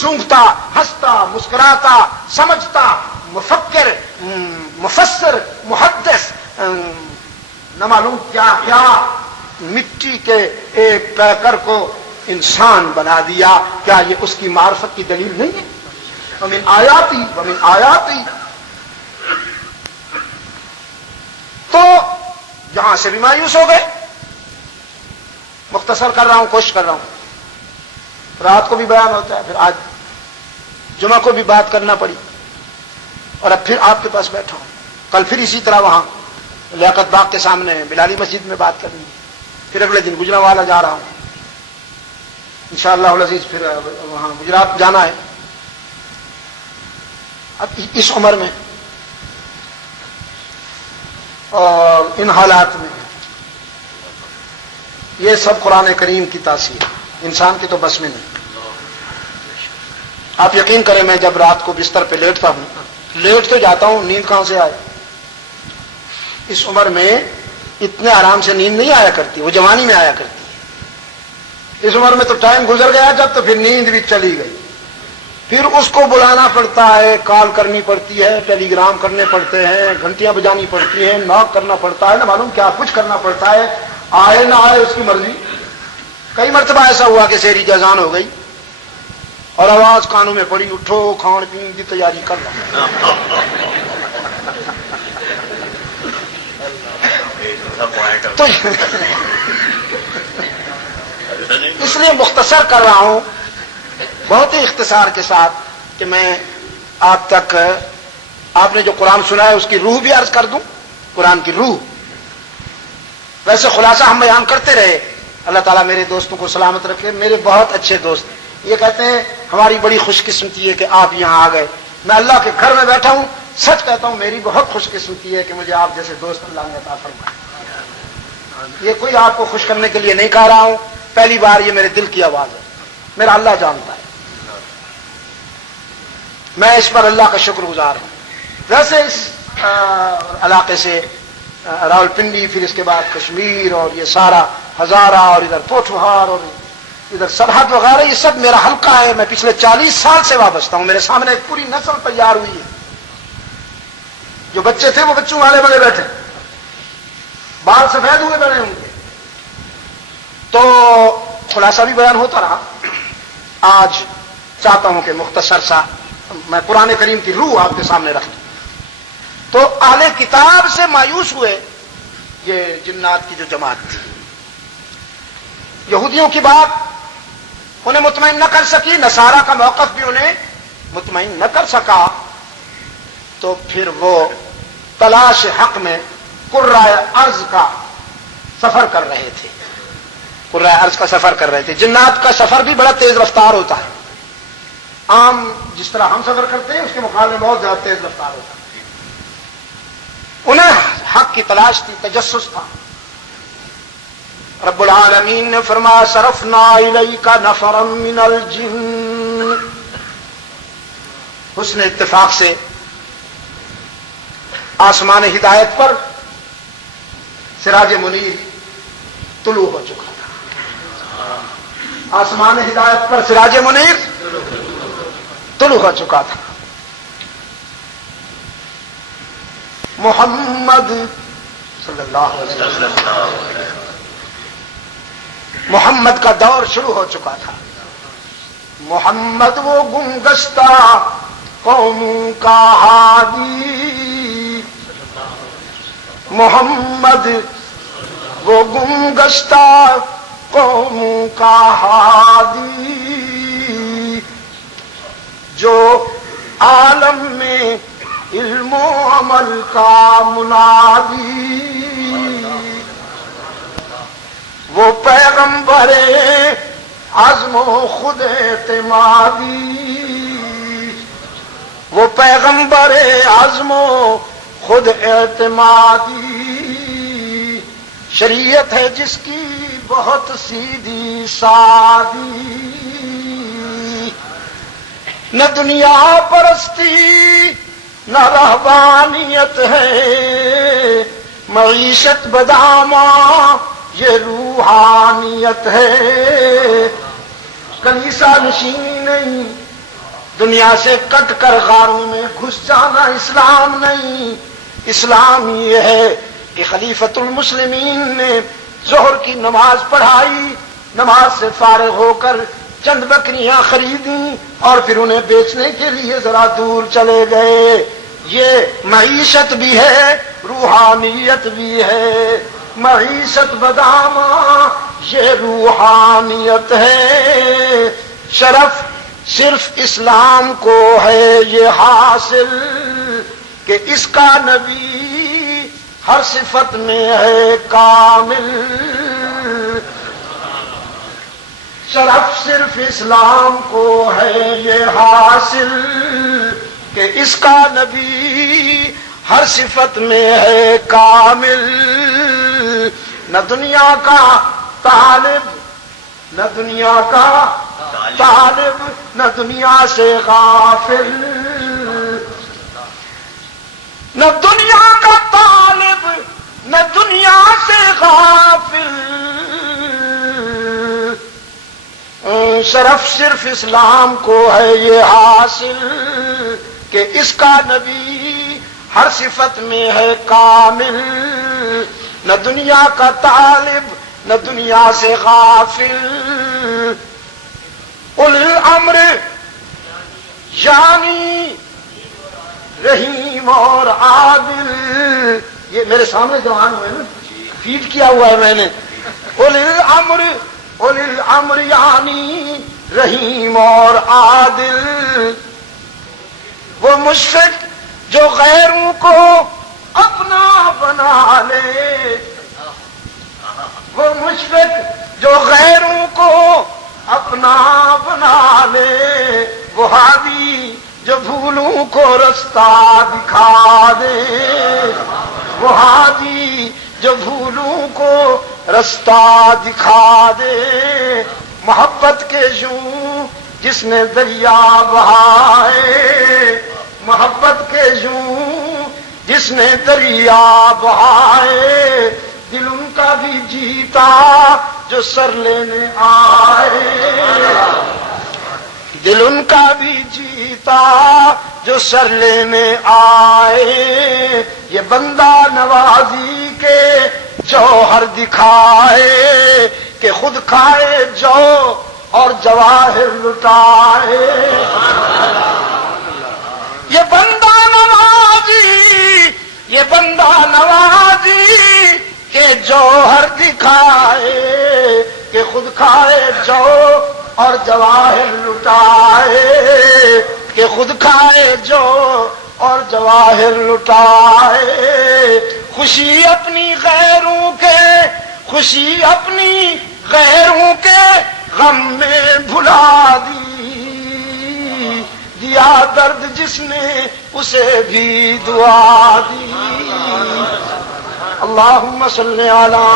سونگھتا، ہنستا، مسکراتا، سمجھتا، مفکر، مفسر، محدث، نہ معلوم کیا کیا، مٹی کے ایک پیکر کو انسان بنا دیا. کیا یہ اس کی معرفت کی دلیل نہیں ہے؟ ومن آیاتی. تو یہاں سے بھی مایوس ہو گئے. مختصر کر رہا ہوں، کوشش کر رہا ہوں. رات کو بھی بیان ہوتا ہے، پھر آج جمعہ کو بھی بات کرنا پڑی، اور اب پھر آپ کے پاس بیٹھا ہوں. کل پھر اسی طرح وہاں لیاقت باغ کے سامنے بلالی مسجد میں بات کرنی ہے. پھر اگلے دن گجرانوالہ جا رہا ہوں انشاءاللہ العزیز. پھر وہاں گجرات جانا ہے. اب اس عمر میں اور ان حالات میں یہ سب قرآن کریم کی تاثیر انسان کی تو بس میں نہیں. آپ یقین کریں، میں جب رات کو بستر پہ لیٹتا ہوں، لیٹ تو جاتا ہوں، نیند کہاں سے آئے. اس عمر میں اتنے آرام سے نیند نہیں آیا کرتی، وہ جوانی میں آیا کرتی. اس عمر میں تو ٹائم گزر گیا جب، تو پھر نیند بھی چلی گئی. پھر اس کو بلانا پڑتا ہے، کال کرنی پڑتی ہے، ٹیلی گرام کرنے پڑتے ہیں، گھنٹیاں بجانی پڑتی ہیں، ناک کرنا پڑتا ہے، نہ معلوم کیا کچھ کرنا پڑتا ہے. آئے نہ آئے اس کی مرضی. کئی مرتبہ ایسا ہوا کہ سحری کی اذان ہو گئی اور آواز کانوں میں پڑی، اٹھو کھان پین کی تیاری کر لو. تو اس لیے مختصر کر رہا ہوں بہت ہی اختصار کے ساتھ کہ میں آپ تک آپ نے جو قرآن سنا ہے اس کی روح بھی عرض کر دوں. قرآن کی روح، ویسے خلاصہ ہم بیان کرتے رہے. اللہ تعالیٰ میرے دوستوں کو سلامت رکھے. میرے بہت اچھے دوست یہ کہتے ہیں ہماری بڑی خوش قسمتی ہے کہ آپ یہاں آ گئے. میں اللہ کے گھر میں بیٹھا ہوں، سچ کہتا ہوں میری بہت خوش قسمتی ہے کہ مجھے آپ جیسے دوست اللہ نے عطا فرمائے. یہ کوئی آپ کو خوش کرنے کے لیے نہیں کہہ رہا ہوں، پہلی بار یہ میرے دل کی آواز ہے. میرا اللہ جانتا ہے، میں اس پر اللہ کا شکر گزار ہوں. ویسے اس علاقے سے راول پنڈی، پھر اس کے بعد کشمیر اور یہ سارا ہزارہ اور ادھر پوٹھوہار اور ادھر سرحد وغیرہ، یہ سب میرا حلقہ ہے. میں پچھلے 40 سال سے وابستہ ہوں. میرے سامنے ایک پوری نسل تیار ہوئی ہے. جو بچے تھے وہ بچوں والے بنے بیٹھے، بال سفید ہوئے بنے ہوں گے. تو خلاصہ بھی بیان ہوتا رہا. آج چاہتا ہوں کہ مختصر سا میں قرآن کریم کی روح آپ کے سامنے رکھ دوں. تو اہل کتاب سے مایوس ہوئے یہ جنات کی جو جماعت تھی. یہودیوں کی بات انہیں مطمئن نہ کر سکی، نصارہ کا موقف بھی انہیں مطمئن نہ کر سکا. تو پھر وہ تلاش حق میں قرۂ ارض کا سفر کر رہے تھے. قرۂ ارض کا سفر کر رہے تھے. جنات کا سفر بھی بڑا تیز رفتار ہوتا ہے. عام جس طرح ہم سفر کرتے ہیں اس کے مقابلے میں بہت زیادہ تیز رفتار ہوتا ہے. انہیں حق کی تلاش تھی، تجسس تھا. رب العالمین نے فرمایا صرفنا الیک نفرا من الجن. حسن اتفاق سے آسمان ہدایت پر سراج منیر طلوع ہو چکا تھا. آسمان ہدایت پر سراج منیر طلوع ہو چکا تھا. محمد صلی اللہ علیہ وسلم، محمد کا دور شروع ہو چکا تھا. محمد وہ گمگشتہ قوموں کا ہادی، محمد وہ گمگشتہ قوموں کا ہادی، جو عالم میں علم و عمل کا منادی، وہ پیغمبر عزم و خود اعتمادی، وہ پیغمبر عزم و خود اعتمادی، شریعت ہے جس کی بہت سیدھی سادی، نہ دنیا پرستی نہ رہبانیت ہے، معیشت بدامہ یہ روحانیت ہے، کنیسہ نشینی نہیں، دنیا سے کٹ کر غاروں میں گھس جانا اسلام نہیں. اسلام یہ ہے کہ خلیفۃ المسلمین نے ظہر کی نماز پڑھائی، نماز سے فارغ ہو کر چند بکریاں خریدیں اور پھر انہیں بیچنے کے لیے ذرا دور چلے گئے. یہ معیشت بھی ہے، روحانیت بھی ہے. معیشت بدامہ یہ روحانیت ہے. شرف صرف اسلام کو ہے یہ حاصل کہ اس کا نبی ہر صفت میں ہے کامل. شرف صرف اسلام کو ہے یہ حاصل کہ اس کا نبی ہر صفت میں ہے کامل. نہ دنیا کا طالب، نہ دنیا کا طالب، نہ دنیا سے غافل، نہ دنیا کا طالب، نہ دنیا سے غافل. شرف صرف اسلام کو ہے یہ حاصل کہ اس کا نبی ہر صفت میں ہے کامل. نہ دنیا کا طالب، نہ دنیا سے غافل. اولو الامر یعنی رحیم اور عادل. یہ میرے سامنے جوان ہوئے نا، فیڈ کیا ہوا ہے میں نے. اولو الامر یعنی رحیم اور عادل، وہ مشفق جو غیروں کو اپنا بنا لے، وہ مشفق جو غیروں کو اپنا بنا لے، وہ ہادی جو بھولوں کو رستہ دکھا دے، وہ ہادی جو بھولوں کو رستہ دکھا دے. محبت کے یوں جس نے دریا بہائے، محبت کے یوں جس نے دریا بہائے، دل ان کا بھی جیتا جو سر لینے آئے، دل ان کا بھی جیتا جو سر لینے آئے. یہ بندہ نوازی کے جوہر دکھائے کہ خود کھائے جو اور جواہر لٹائے. یہ بندہ نوازی، یہ بندہ نوازی کہ جوہر دکھائے، کہ خود کھائے جو اور جواہر لٹائے، کہ خود کھائے جو اور جواہر لٹائے، خوشی اپنی غیروں کے، خوشی اپنی غیروں کے غم میں بھلا دی، دیا درد جس نے اسے بھی دعا دی۔ اللہم صلی علی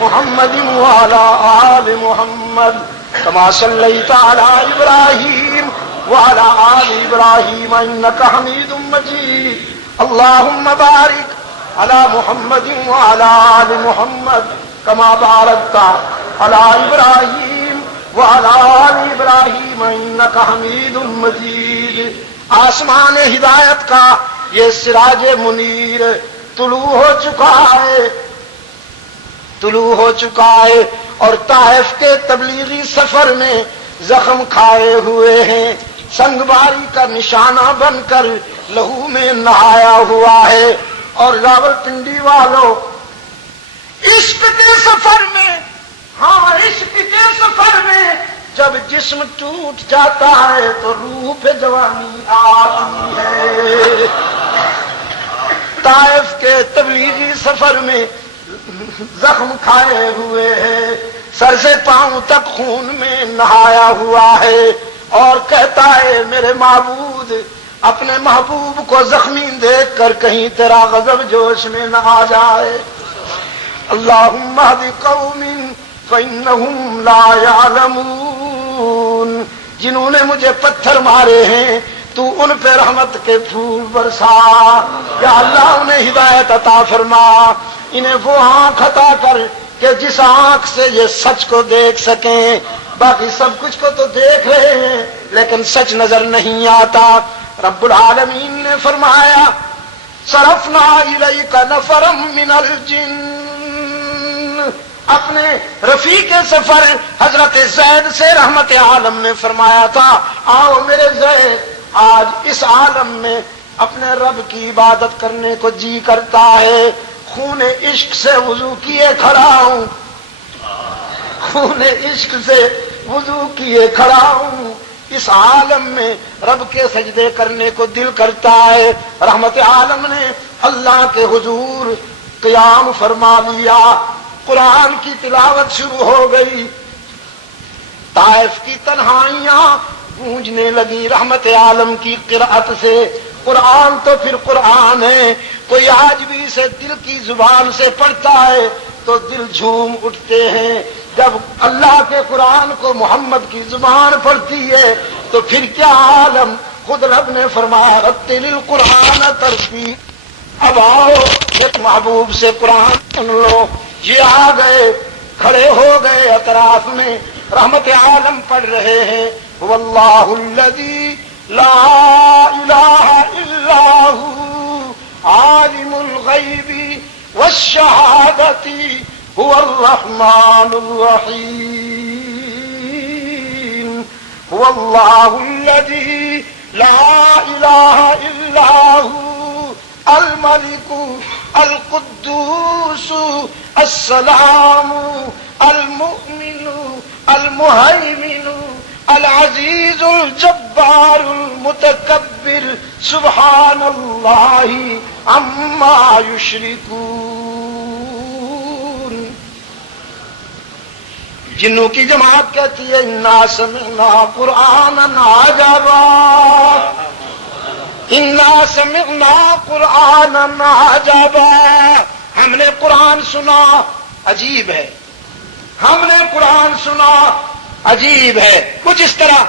محمد وعلی آل محمد کما صلیت علی ابراہیم وعلی آل ابراہیم انک حمید مجید۔ اللہم بارک علی محمد وعلی آل محمد کما بارکت علی ابراہیم وعلی آل ابراہیم انک حمید مجید۔ آسمان ہدایت کا یہ سراج منیر طلوع ہو چکا ہے، طلوع ہو چکا ہے، اور طائف کے تبلیغی سفر میں زخم کھائے ہوئے ہیں، سنگ باری کا نشانہ بن کر لہو میں نہایا ہوا ہے۔ اور راولپنڈی والوں، عشق کے سفر میں، ہاں عشق کے سفر میں جب جسم ٹوٹ جاتا ہے تو روح پہ جوانی آتی ہے۔ طائف کے تبلیغی سفر میں زخم کھائے ہوئے ہیں، سر سے پاؤں تک خون میں نہایا ہوا ہے، اور کہتا ہے میرے معبود اپنے محبوب کو زخمی دیکھ کر کہیں تیرا غضب جوش میں نہ آ جائے۔ اللہم اہد قوم فإنہم لا یعلمون، جنہوں نے مجھے پتھر مارے ہیں تو ان پہ رحمت کے پھول برسا، یا اللہ انہیں ہدایت عطا فرما، انہیں وہ آنکھ عطا کر کہ جس آنکھ سے یہ سچ کو دیکھ سکیں، باقی سب کچھ کو تو دیکھ رہے ہیں لیکن سچ نظر نہیں آتا۔ رب العالمین نے فرمایا صرفنا الیک نفرا من الجن، اپنے رفیق سفر حضرت زید سے رحمت عالم نے فرمایا تھا آؤ میرے زید، آج اس عالم میں اپنے رب کی عبادت کرنے کو جی کرتا ہے، خون عشق سے وضو کیے کھڑا ہوں، خون عشق سے وضو کیے کھڑا ہوں، اس عالم میں رب کے سجدے کرنے کو دل کرتا ہے۔ رحمت عالم نے اللہ کے حضور قیام فرما لیا، قرآن کی تلاوت شروع ہو گئی، طائف کی تنہائیاں گونجنے لگی رحمت عالم کی قرأت سے۔ قرآن تو پھر قرآن ہے، کوئی آج بھی اسے دل کی زبان سے پڑھتا ہے تو دل جھوم اٹھتے ہیں، جب اللہ کے قرآن کو محمد کی زبان پڑھتی ہے تو پھر کیا عالم۔ خود رب نے فرمایا رتل القرآن ترتیلا، اب آؤ ایک محبوب سے قرآن سن لو۔ یہ آ گئے، کھڑے ہو گئے اطراف میں، رحمت عالم پڑھ رہے ہیں واللہ الذی لا الہ الا ہو عالم الغیب والشہادۃ هو الرحمن الرحیم، هو اللہ الذی لا الہ الا ہو الملک القدوس السلام المؤمن المہیمن العزیز الجبار المتکبر سبحان اللہ عما یشرکون۔ جنوں کی جماعت کہتی ہے انا سمعنا قرآنا عجبا، انا سمعنا قرآنا عجبا، ہم نے قرآن سنا عجیب ہے، ہم نے قرآن سنا عجیب ہے۔ کچھ اس طرح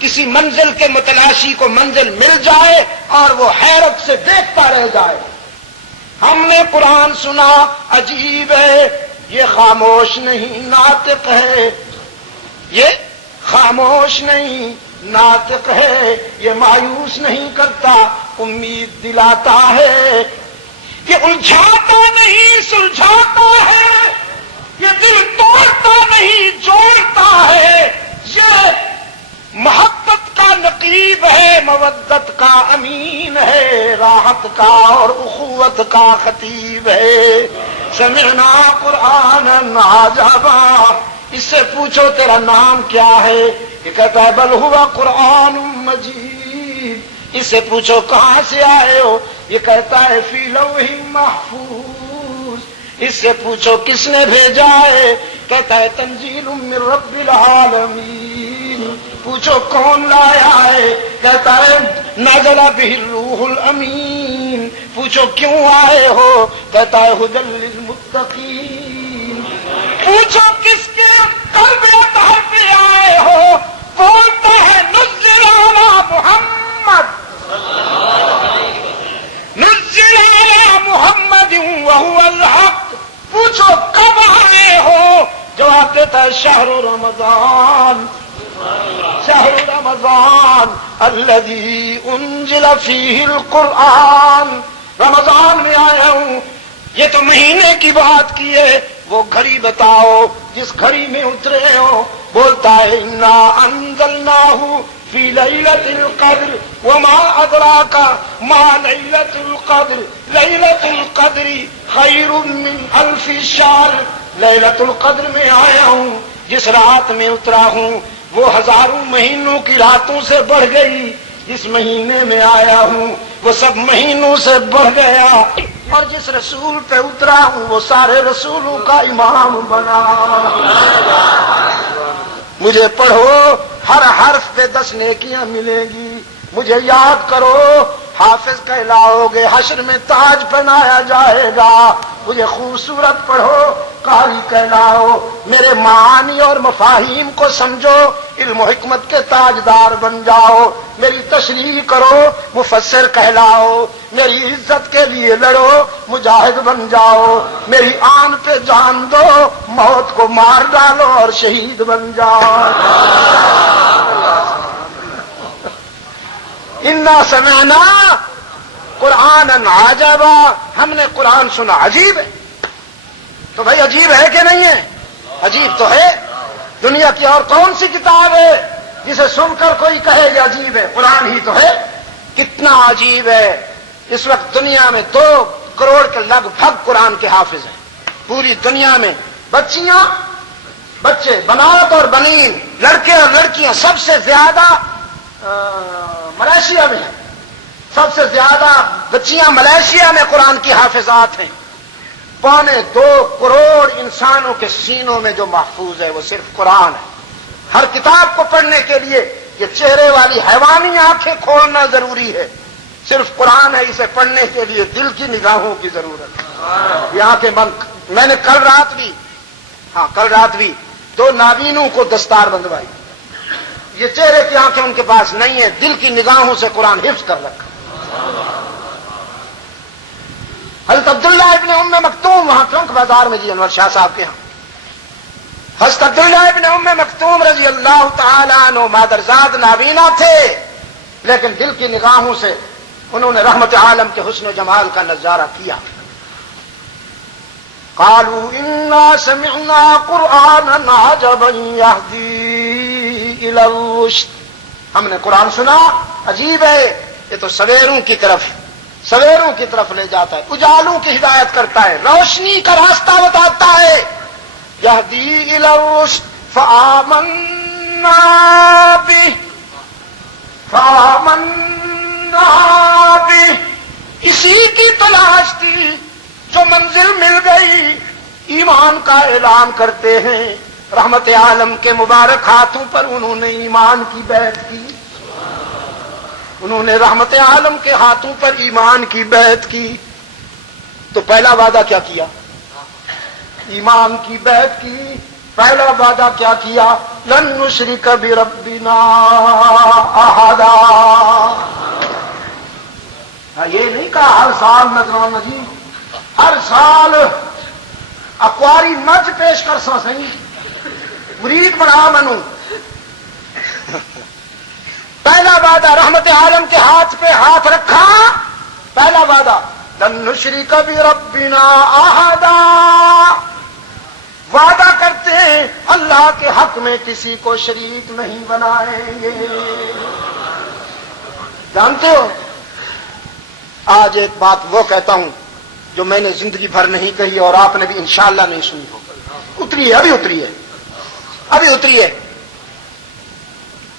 کسی منزل کے متلاشی کو منزل مل جائے اور وہ حیرت سے دیکھتا رہ جائے۔ ہم نے قرآن سنا عجیب ہے، یہ خاموش نہیں ناطق ہے، یہ خاموش نہیں ناطق ہے، یہ مایوس نہیں کرتا امید دلاتا ہے، یہ الجھاتا نہیں سلجھاتا ہے، یہ دل توڑتا نہیں جوڑتا ہے، یہ محبت کا نقیب ہے، مودت کا امین ہے، راحت کا اور اخوت کا خطیب ہے۔ سمعنا قرآنا عجبا، اس سے پوچھو تیرا نام کیا ہے، یہ کہتا ہے بل ہوا قرآن مجید۔ اس سے پوچھو کہاں سے آئے ہو، یہ کہتا ہے فی لوح محفوظ۔ اس سے پوچھو کس نے بھیجا ہے، کہتا ہے تنزیل من رب العالمین۔ پوچھو کون لایا ہے، کہتا ہے نزل بہ الروح الامین۔ پوچھو کیوں آئے ہو، کہتا ہے ھدی للمتقین۔ پوچھو کس کے قلب اطہر پہ آئے ہو، بولتا ہے نزل علی محمد، نزل علی محمد وہو الحق۔ پوچھو کب آئے ہو، جواب دیتا ہے شہر رمضان، شہر رمضان الذی انزل فیہ القرآن۔ رمضان میں آیا ہوں، یہ تو مہینے کی بات کی ہے، وہ گھڑی بتاؤ جس گھڑی میں اترے ہو۔ بولتا ہے انا انزلناہ فی لیلۃ القدر وما ادراک ما لیلۃ القدر لیلۃ القدر خیر من الف شہر۔ لیلۃ القدر میں آیا ہوں، جس رات میں اترا ہوں وہ ہزاروں مہینوں کی راتوں سے بڑھ گئی۔ جس مہینے میں آیا ہوں وہ سب مہینوں سے بڑھ گیا، اور جس رسول پہ اترا ہوں وہ سارے رسولوں کا امام بنا۔ مجھے پڑھو، ہر حرف پہ 10 نیکیاں ملیں گی۔ مجھے یاد کرو، حافظ کہلاؤ گے، حشر میں تاج پہنایا جائے گا۔ مجھے خوبصورت پڑھو، قاری کہلاؤ، میرے معانی اور مفاہیم کو سمجھو، علم و حکمت کے تاجدار بن جاؤ۔ میری تشریح کرو، مفسر کہلاؤ، میری عزت کے لیے لڑو، مجاہد بن جاؤ۔ میری آن پہ جان دو، موت کو مار ڈالو اور شہید بن جاؤ۔ انا سمعنا قرآنا عجبا، ہم نے قرآن سنا، عجیب ہے۔ تو بھائی عجیب ہے کہ نہیں ہے؟ عجیب تو ہے۔ دنیا کی اور کون سی کتاب ہے جسے سن کر کوئی کہے یہ عجیب ہے؟ قرآن ہی تو ہے۔ کتنا عجیب ہے، اس وقت دنیا میں 2 کروڑ کے لگ بھگ قرآن کے حافظ ہیں پوری دنیا میں۔ بچیاں، بچے، بنات اور بنین، لڑکے اور لڑکیاں سب سے زیادہ ملائیشیا میں ہیں۔ سب سے زیادہ بچیاں ملائیشیا میں قرآن کی حافظات ہیں۔ 2.25 کروڑ انسانوں کے سینوں میں جو محفوظ ہے وہ صرف قرآن ہے۔ ہر کتاب کو پڑھنے کے لیے یہ چہرے والی حیوانی آنکھیں کھولنا ضروری ہے، صرف قرآن ہے، اسے پڑھنے کے لیے دل کی نگاہوں کی ضرورت ہے۔ یہ آنکھیں بند، میں نے کل رات بھی 2 نابینوں کو دستار بندھوائی۔ یہ چہرے کی آنکھیں ان کے پاس نہیں ہیں، دل کی نگاہوں سے قرآن حفظ کر رکھا۔ حضرت عبداللہ ابن ام مکتوم، وہاں ٹرنک بازار میں جی انور شاہ صاحب کے ہاں، حضرت عبداللہ ابن ام مکتوم رضی اللہ تعالیٰ عنہ مادرزاد نابینا تھے، لیکن دل کی نگاہوں سے انہوں نے رحمت عالم کے حسن و جمال کا نظارہ کیا۔ قالوا انا سمعنا قرآنا عجبا يهدي الى الرشد، ہم نے قرآن سنا، عجیب ہے، یہ تو سویروں کی طرف لے جاتا ہے، اجالوں کی ہدایت کرتا ہے، روشنی کا راستہ بتاتا ہے۔ يهدي الى الرشد فآمنا به، اسی کی تلاش تھی، جو منزل مل گئی، ایمان کا اعلان کرتے ہیں۔ رحمت عالم کے مبارک ہاتھوں پر انہوں نے ایمان کی بیعت کی، انہوں نے رحمت عالم کے ہاتھوں پر ایمان کی بیعت کی۔ تو پہلا وعدہ کیا کیا؟ ایمان کی بیعت کی۔ پہلا وعدہ کیا کیا؟ لن نشرک بربنا احدا۔ یہ نہیں کہا ہر سال نذرانہ جی، ہر سال اقواری نج پیش کر سا صحیح، مرید بنا منو۔ پہلا وعدہ رحمت عالم کے ہاتھ پہ ہاتھ رکھا، پہلا وعدہ لن نشرک بربنا احدا، وعدہ کرتے ہیں اللہ کے حق میں کسی کو شریک نہیں بنائیں گے۔ جانتے ہو آج ایک بات وہ کہتا ہوں جو میں نے زندگی بھر نہیں کہی اور آپ نے بھی انشاءاللہ نہیں سنی ہو. اتری ہے, ابھی اتری ہے, ابھی اتری ہے.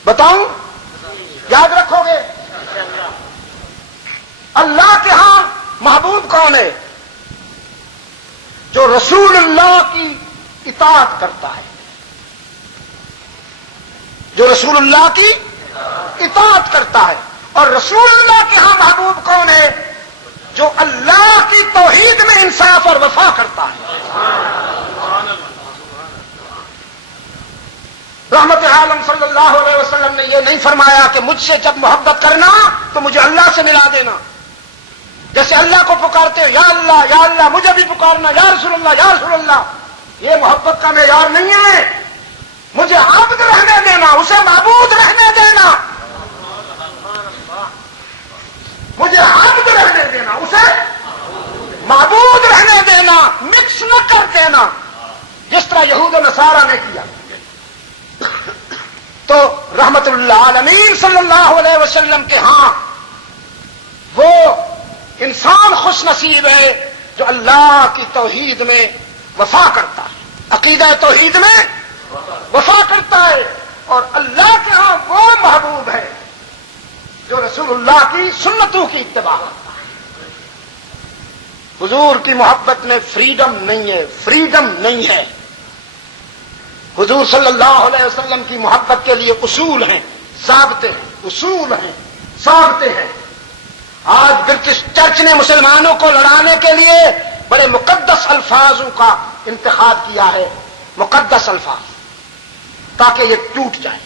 بتاؤں, یاد رکھو گے؟ اللہ کے ہاں محبوب کون ہے؟ جو رسول اللہ کی اطاعت کرتا ہے, جو رسول اللہ کی اطاعت کرتا ہے. اور رسول اللہ کے ہاں محبوب کون ہے؟ جو اللہ کی توحید میں انصاف اور وفا کرتا ہے. رحمت عالم صلی اللہ علیہ وسلم نے یہ نہیں فرمایا کہ مجھ سے جب محبت کرنا تو مجھے اللہ سے ملا دینا. جیسے اللہ کو پکارتے ہو, یا اللہ مجھے بھی پکارنا, یا رسول اللہ یا رسول اللہ. یہ محبت کا معیار نہیں ہے. مجھے عبد رہنے دینا, اسے معبود رہنے دینا. مجھے عبد رہنے دینا, اسے معبود رہنے دینا, مکس نہ کر دینا جس طرح یہود و نصارہ نے کیا. تو رحمت اللہ عالمین صلی اللہ علیہ وسلم کے ہاں وہ انسان خوش نصیب ہے جو اللہ کی توحید میں وفا کرتا ہے, عقیدہ توحید میں وفا کرتا ہے. اور اللہ کے ہاں وہ محبوب ہے جو رسول اللہ کی سنتوں کی اتباع کرتا ہے. حضور کی محبت میں فریڈم نہیں ہے, فریڈم نہیں ہے. حضور صلی اللہ علیہ وسلم کی محبت کے لیے اصول ہیں, ضابطے ہیں, اصول ہیں, ضابطے ہیں. آج برٹش چرچ نے مسلمانوں کو لڑانے کے لیے بڑے مقدس الفاظوں کا انتخاب کیا ہے, مقدس الفاظ, تاکہ یہ ٹوٹ جائے.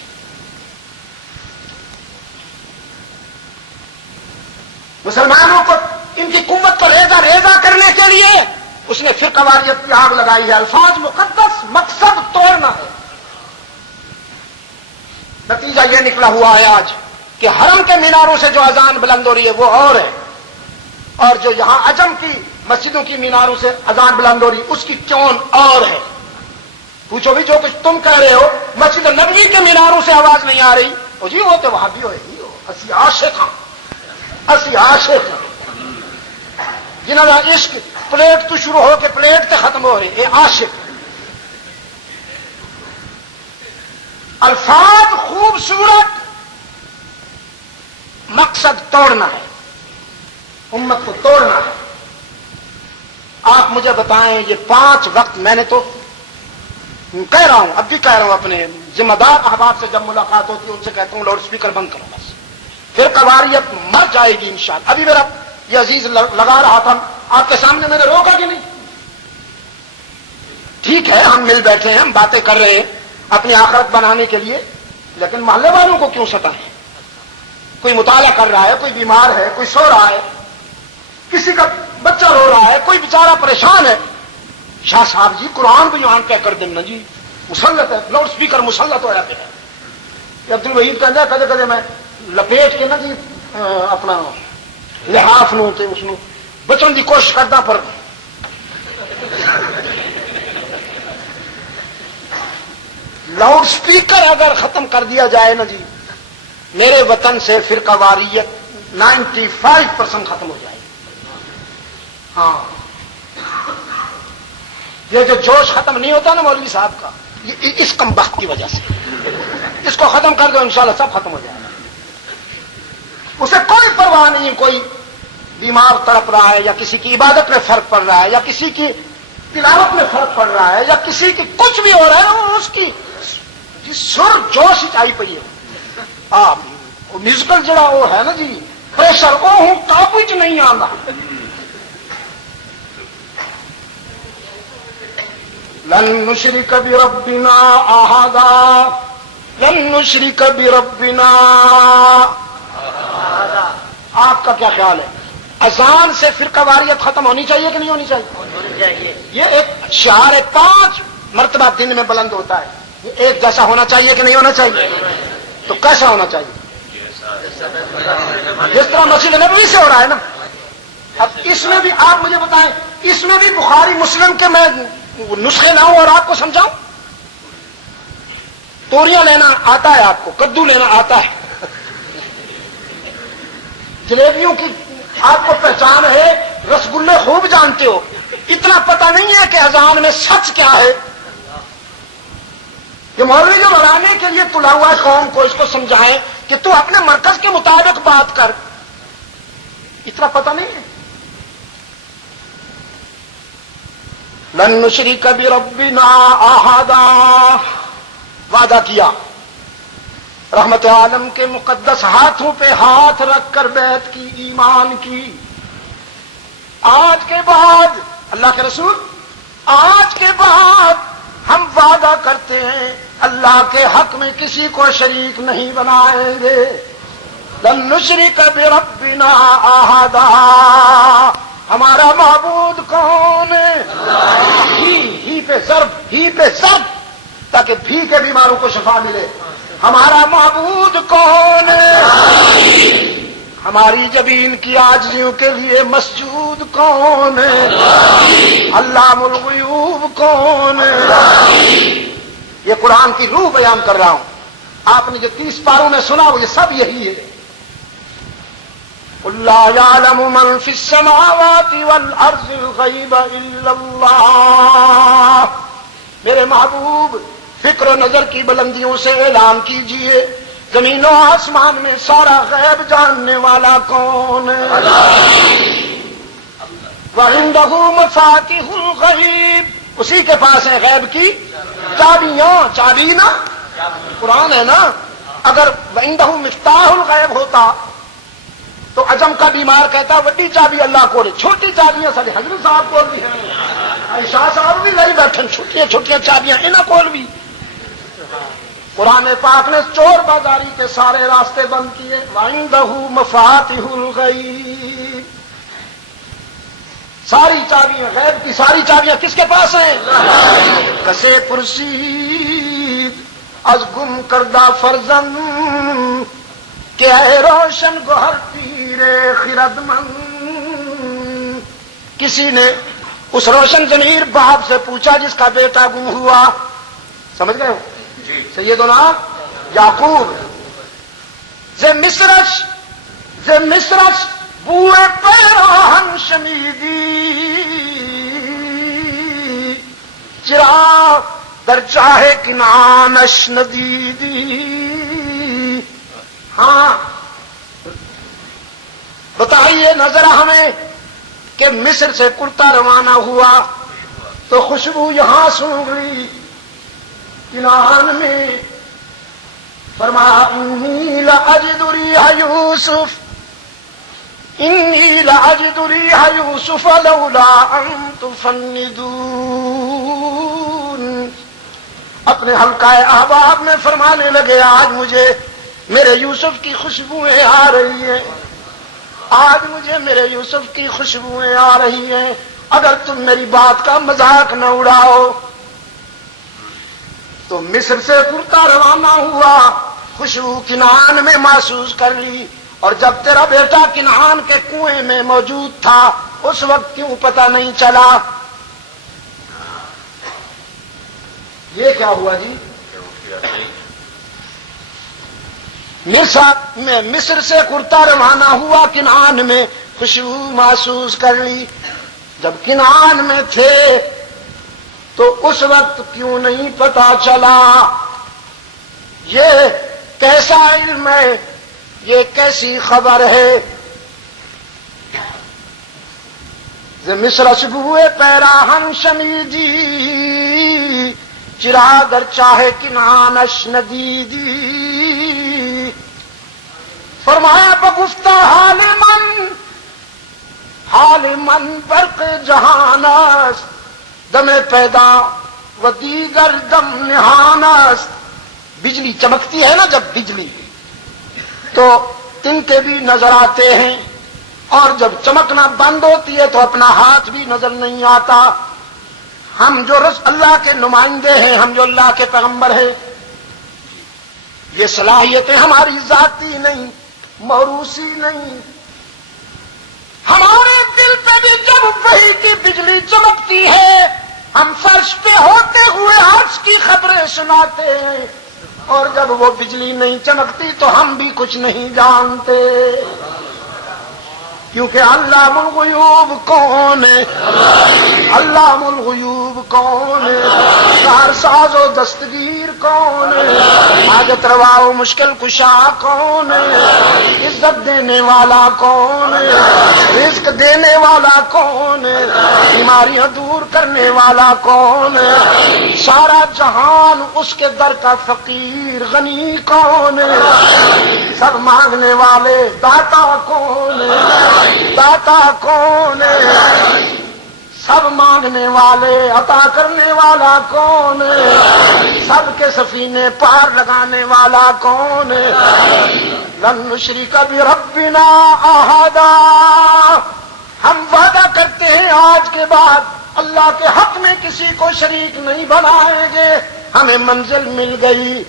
مسلمانوں کو ان کی قوت کو ریزہ کرنے کے لیے اس نے فرقہ واریت کی آگ لگائی ہے. الفاظ مقدس, مقصد توڑنا ہے. نتیجہ یہ نکلا ہوا ہے آج کہ حرم کے میناروں سے جو اذان بلند ہو رہی ہے وہ اور ہے, اور جو یہاں عجم کی مسجدوں کی میناروں سے اذان بلند ہو رہی ہے اس کی ٹون اور ہے. پوچھو بھی جو کچھ تم کہہ رہے ہو مسجد نبوی کے میناروں سے آواز نہیں آ رہی, وہ جی وہ تو وہاں بھی ہوئے گی, اسی عاشق ہاں, اسی عاشق ہاں جنہوں کا عشق پلیٹ تو شروع ہو کے پلیٹ تے ختم ہو رہی, یہ عاشق. الفاظ خوبصورت, مقصد توڑنا ہے, امت کو توڑنا ہے. آپ مجھے بتائیں یہ 5 وقت, میں نے تو کہہ رہا ہوں, اب بھی کہہ رہا ہوں, اپنے ذمہ دار احباب سے جب ملاقات ہوتی ہے ان سے کہتا ہوں لاؤڈ اسپیکر بند کرو بس, پھر قواریت مر جائے گی انشاءاللہ. ابھی میرا یہ عزیز لگا رہا تھا آپ کے سامنے, میں نے روکا کہ نہیں. ٹھیک ہے ہم مل بیٹھے ہیں, ہم باتیں کر رہے ہیں اپنی آخرت بنانے کے لیے, لیکن محلے والوں کو کیوں ستائیں؟ کوئی مطالعہ کر رہا ہے, کوئی بیمار ہے, کوئی سو رہا ہے, کسی کا بچہ رو رہا ہے, کوئی بیچارہ پریشان ہے. شاہ صاحب جی قرآن بھی یہاں کہہ کر دینا جی مسلط ہے, لاؤڈ اسپیکر مسلط ہوا پہ ہے. عبد الوحید کہتا ہے کدے کدے میں لپیٹ کے نا جی اپنا لحاف نو تے اس بچن کی کوشش کرتا, پر لاؤڈ اسپیکر اگر ختم کر دیا جائے نا جی میرے وطن سے فرقہ واریت 95% ختم ہو جائے. ہاں یہ جو جوش ختم نہیں ہوتا نا مولوی صاحب کا, یہ اس کم بخت کی وجہ سے, اس کو ختم کر دو انشاءاللہ سب ختم ہو جائے گا. اسے کوئی پرواہ نہیں, کوئی بیمار تڑپ رہا ہے, یا کسی کی عبادت میں فرق پڑ رہا ہے, یا کسی کی تلاوت میں فرق پڑ رہا ہے, یا کسی کی کچھ بھی ہو رہا ہے, اس کی سر جوش آئی پی ہے. میوزیکل جڑا وہ ہے نا جی پریشر, وہ ہوں قابو چ نہیں آتا. لن نشرک بربنا احدا, لن نشرک بربنا. آپ کا کیا خیال ہے؟ اذان سے فرقہ واریت ختم ہونی چاہیے کہ نہیں ہونی چاہیے؟ یہ ایک شعار ہے, 5 مرتبہ دن میں بلند ہوتا ہے, یہ ایک جیسا ہونا چاہیے کہ نہیں ہونا چاہیے؟ تو کیسا ہونا چاہیے؟ جس طرح مسجد نبوی سے ہو رہا ہے نا. اب اس میں بھی آپ مجھے بتائیں, اس میں بھی بخاری مسلم کے میں نسخے لاؤں اور آپ کو سمجھاؤں؟ توریاں لینا آتا ہے آپ کو, کدو لینا آتا ہے, جلیبیوں کی آپ کو پہچان ہے، رسگلے خوب جانتے ہو، اتنا پتہ نہیں ہے کہ اذان میں سچ کیا ہے. یہ مولوی جو لڑانے کے لیے تلا ہوا ہے قوم کو، اس کو سمجھائیں کہ تو اپنے مرکز کے مطابق بات کر، اتنا پتہ نہیں ہے. لن نشرک بربنا احدا، وعدہ کیا رحمت عالم کے مقدس ہاتھوں پہ ہاتھ رکھ کر بیعت کی، ایمان کی. آج کے بعد اللہ کے رسول، آج کے بعد ہم وعدہ کرتے ہیں اللہ کے حق میں کسی کو شریک نہیں بنائیں گے. لن نشرک بربنا احدا. ہمارا معبود کون ہے؟ ہی پہ ضرب تاکہ بھی کے بیماروں کو شفا ملے. ہمارا معبود کون ہے؟ ہماری جبین کی عاجزیوں کے لیے مسجود کون ہے؟ علام الغیوب کون ہے؟ یہ قرآن کی روح بیان کر رہا ہوں. آپ نے جو 30 پاروں میں سنا وہ یہ سب یہی ہے. قل لا يعلم من في السماوات والارض الغیب الا اللہ. میرے محبوب فکر و نظر کی بلندیوں سے اعلان کیجئے زمین و آسمان میں سارا غیب جاننے والا کون ہے؟ وعنده مفاتيح الغیب. اسی کے پاس ہے غیب کی چابیاں. چابی نا قرآن ہے نا. اگر وعنده مفتاح الغیب ہوتا تو عجم کا بیمار کہتا وڈی چابی اللہ کو، چھوٹی چابیاں سارے حضرت صاحب کو بھی ہیں، شاہ صاحب بھی لئی بیٹھن چھوٹیاں چھوٹیاں چابیاں انہاں کو بھی. قرآن پاک نے چور بازاری کے سارے راستے بند کیے. وعنده مفاتيح الغیب. ساری چابیاں غیب کی ساری چابیاں کس کے پاس ہیں؟ کسے پرسید از گم کردہ فرزند کہ اے روشن گوہر تیرے خرد مند. کسی نے اس روشن ضمیر باپ سے پوچھا جس کا بیٹا گم ہوا. سمجھ گئے ہو؟ سیدنا یعقوب. ز مصرش بوئے پیراہن شمیدی چراغ در چاہے کنانش ندیدی. ہاں بتائیے نظر ہمیں کہ مصر سے کرتا روانہ ہوا تو خوشبو یہاں سونگ لی کنان میں. فرمایا انی لاجد ریح یوسف، انی لاجد ریح یوسف لولا ان تفندون. اپنے حلقہ احباب میں فرمانے لگے آج مجھے میرے یوسف کی خوشبوئیں آ رہی ہیں، آج مجھے میرے یوسف کی خوشبوئیں آ رہی ہیں. اگر تم میری بات کا مذاق نہ اڑاؤ تو مصر سے کرتا روانہ ہوا، خوشبو کنعان میں محسوس کر لی. اور جب تیرا بیٹا کنعان کے کنویں میں موجود تھا اس وقت کیوں پتہ نہیں چلا؟ یہ کیا ہوا جی؟ مصر سے کرتا روانہ ہوا، کنعان میں خوشبو محسوس کر لی. جب کنعان میں تھے تو اس وقت کیوں نہیں پتا چلا؟ یہ کیسا علم ہے، یہ کیسی خبر ہے؟ مصر شبوئے پیراہن شمیدی چراغ در چاہے کنانش ندیدی. فرمایا بگفتہ حال من برق جہانست، دم پیدا و دیگر دم نہانست. بجلی چمکتی ہے نا جب بجلی تو تنکے بھی نظر آتے ہیں، اور جب چمکنا بند ہوتی ہے تو اپنا ہاتھ بھی نظر نہیں آتا. ہم جو اللہ کے نمائندے ہیں، ہم جو اللہ کے پیغمبر ہیں، یہ صلاحیتیں ہماری ذاتی نہیں، موروثی نہیں. ہمارے دل پہ بھی جب وحی کی بجلی چمکتی ہے ہم فرش پہ ہوتے ہوئے عرش کی خبریں سناتے ہیں، اور جب وہ بجلی نہیں چمکتی تو ہم بھی کچھ نہیں جانتے. کیونکہ علام الغیوب کون ہے؟ علام الغیوب کون ہے؟ کارساز و دستگیر کون ہے؟ حاجت روا و مشکل کشا کون ہے؟ عزت دینے والا کون ہے؟ رزق دینے والا کون ہے؟ بیماریاں دور کرنے والا کون ہے؟ سارا جہان اس کے در کا فقیر غنی کون ہے؟ سب مانگنے والے داتا کون ہے؟ داتا کون ہے؟ سب مانگنے والے عطا کرنے والا کون ہے؟ سب کے سفینے پار لگانے والا کون ہے؟ لن نشرک بربنا احدا، ہم وعدہ کرتے ہیں آج کے بعد اللہ کے حق میں کسی کو شریک نہیں بنائیں گے۔ ہمیں منزل مل گئی،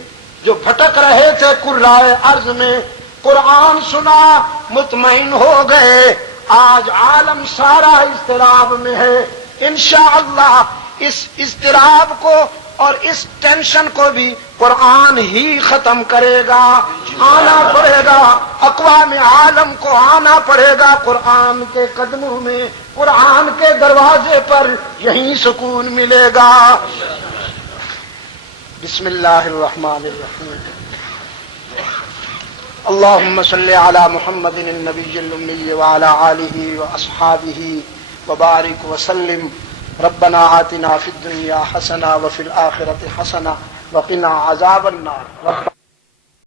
جو بھٹک رہے تھے قرائے ارض میں قرآن سنا مطمئن ہو گئے۔ آج عالم سارا اضطراب میں ہے، انشاءاللہ اس اضطراب کو اور اس ٹینشن کو بھی قرآن ہی ختم کرے گا۔ آنا پڑے گا اقوام عالم کو، آنا پڑے گا قرآن کے قدموں میں، قرآن کے دروازے پر یہیں سکون ملے گا۔ بسم اللہ الرحمن الرحیم۔ اللهم صل على محمد النبي الأمي وعلى آله وأصحابه وبارك وسلم۔ ربنا آتنا في الدنيا حسنة وفي الآخرة حسنة وقنا عذاب النار۔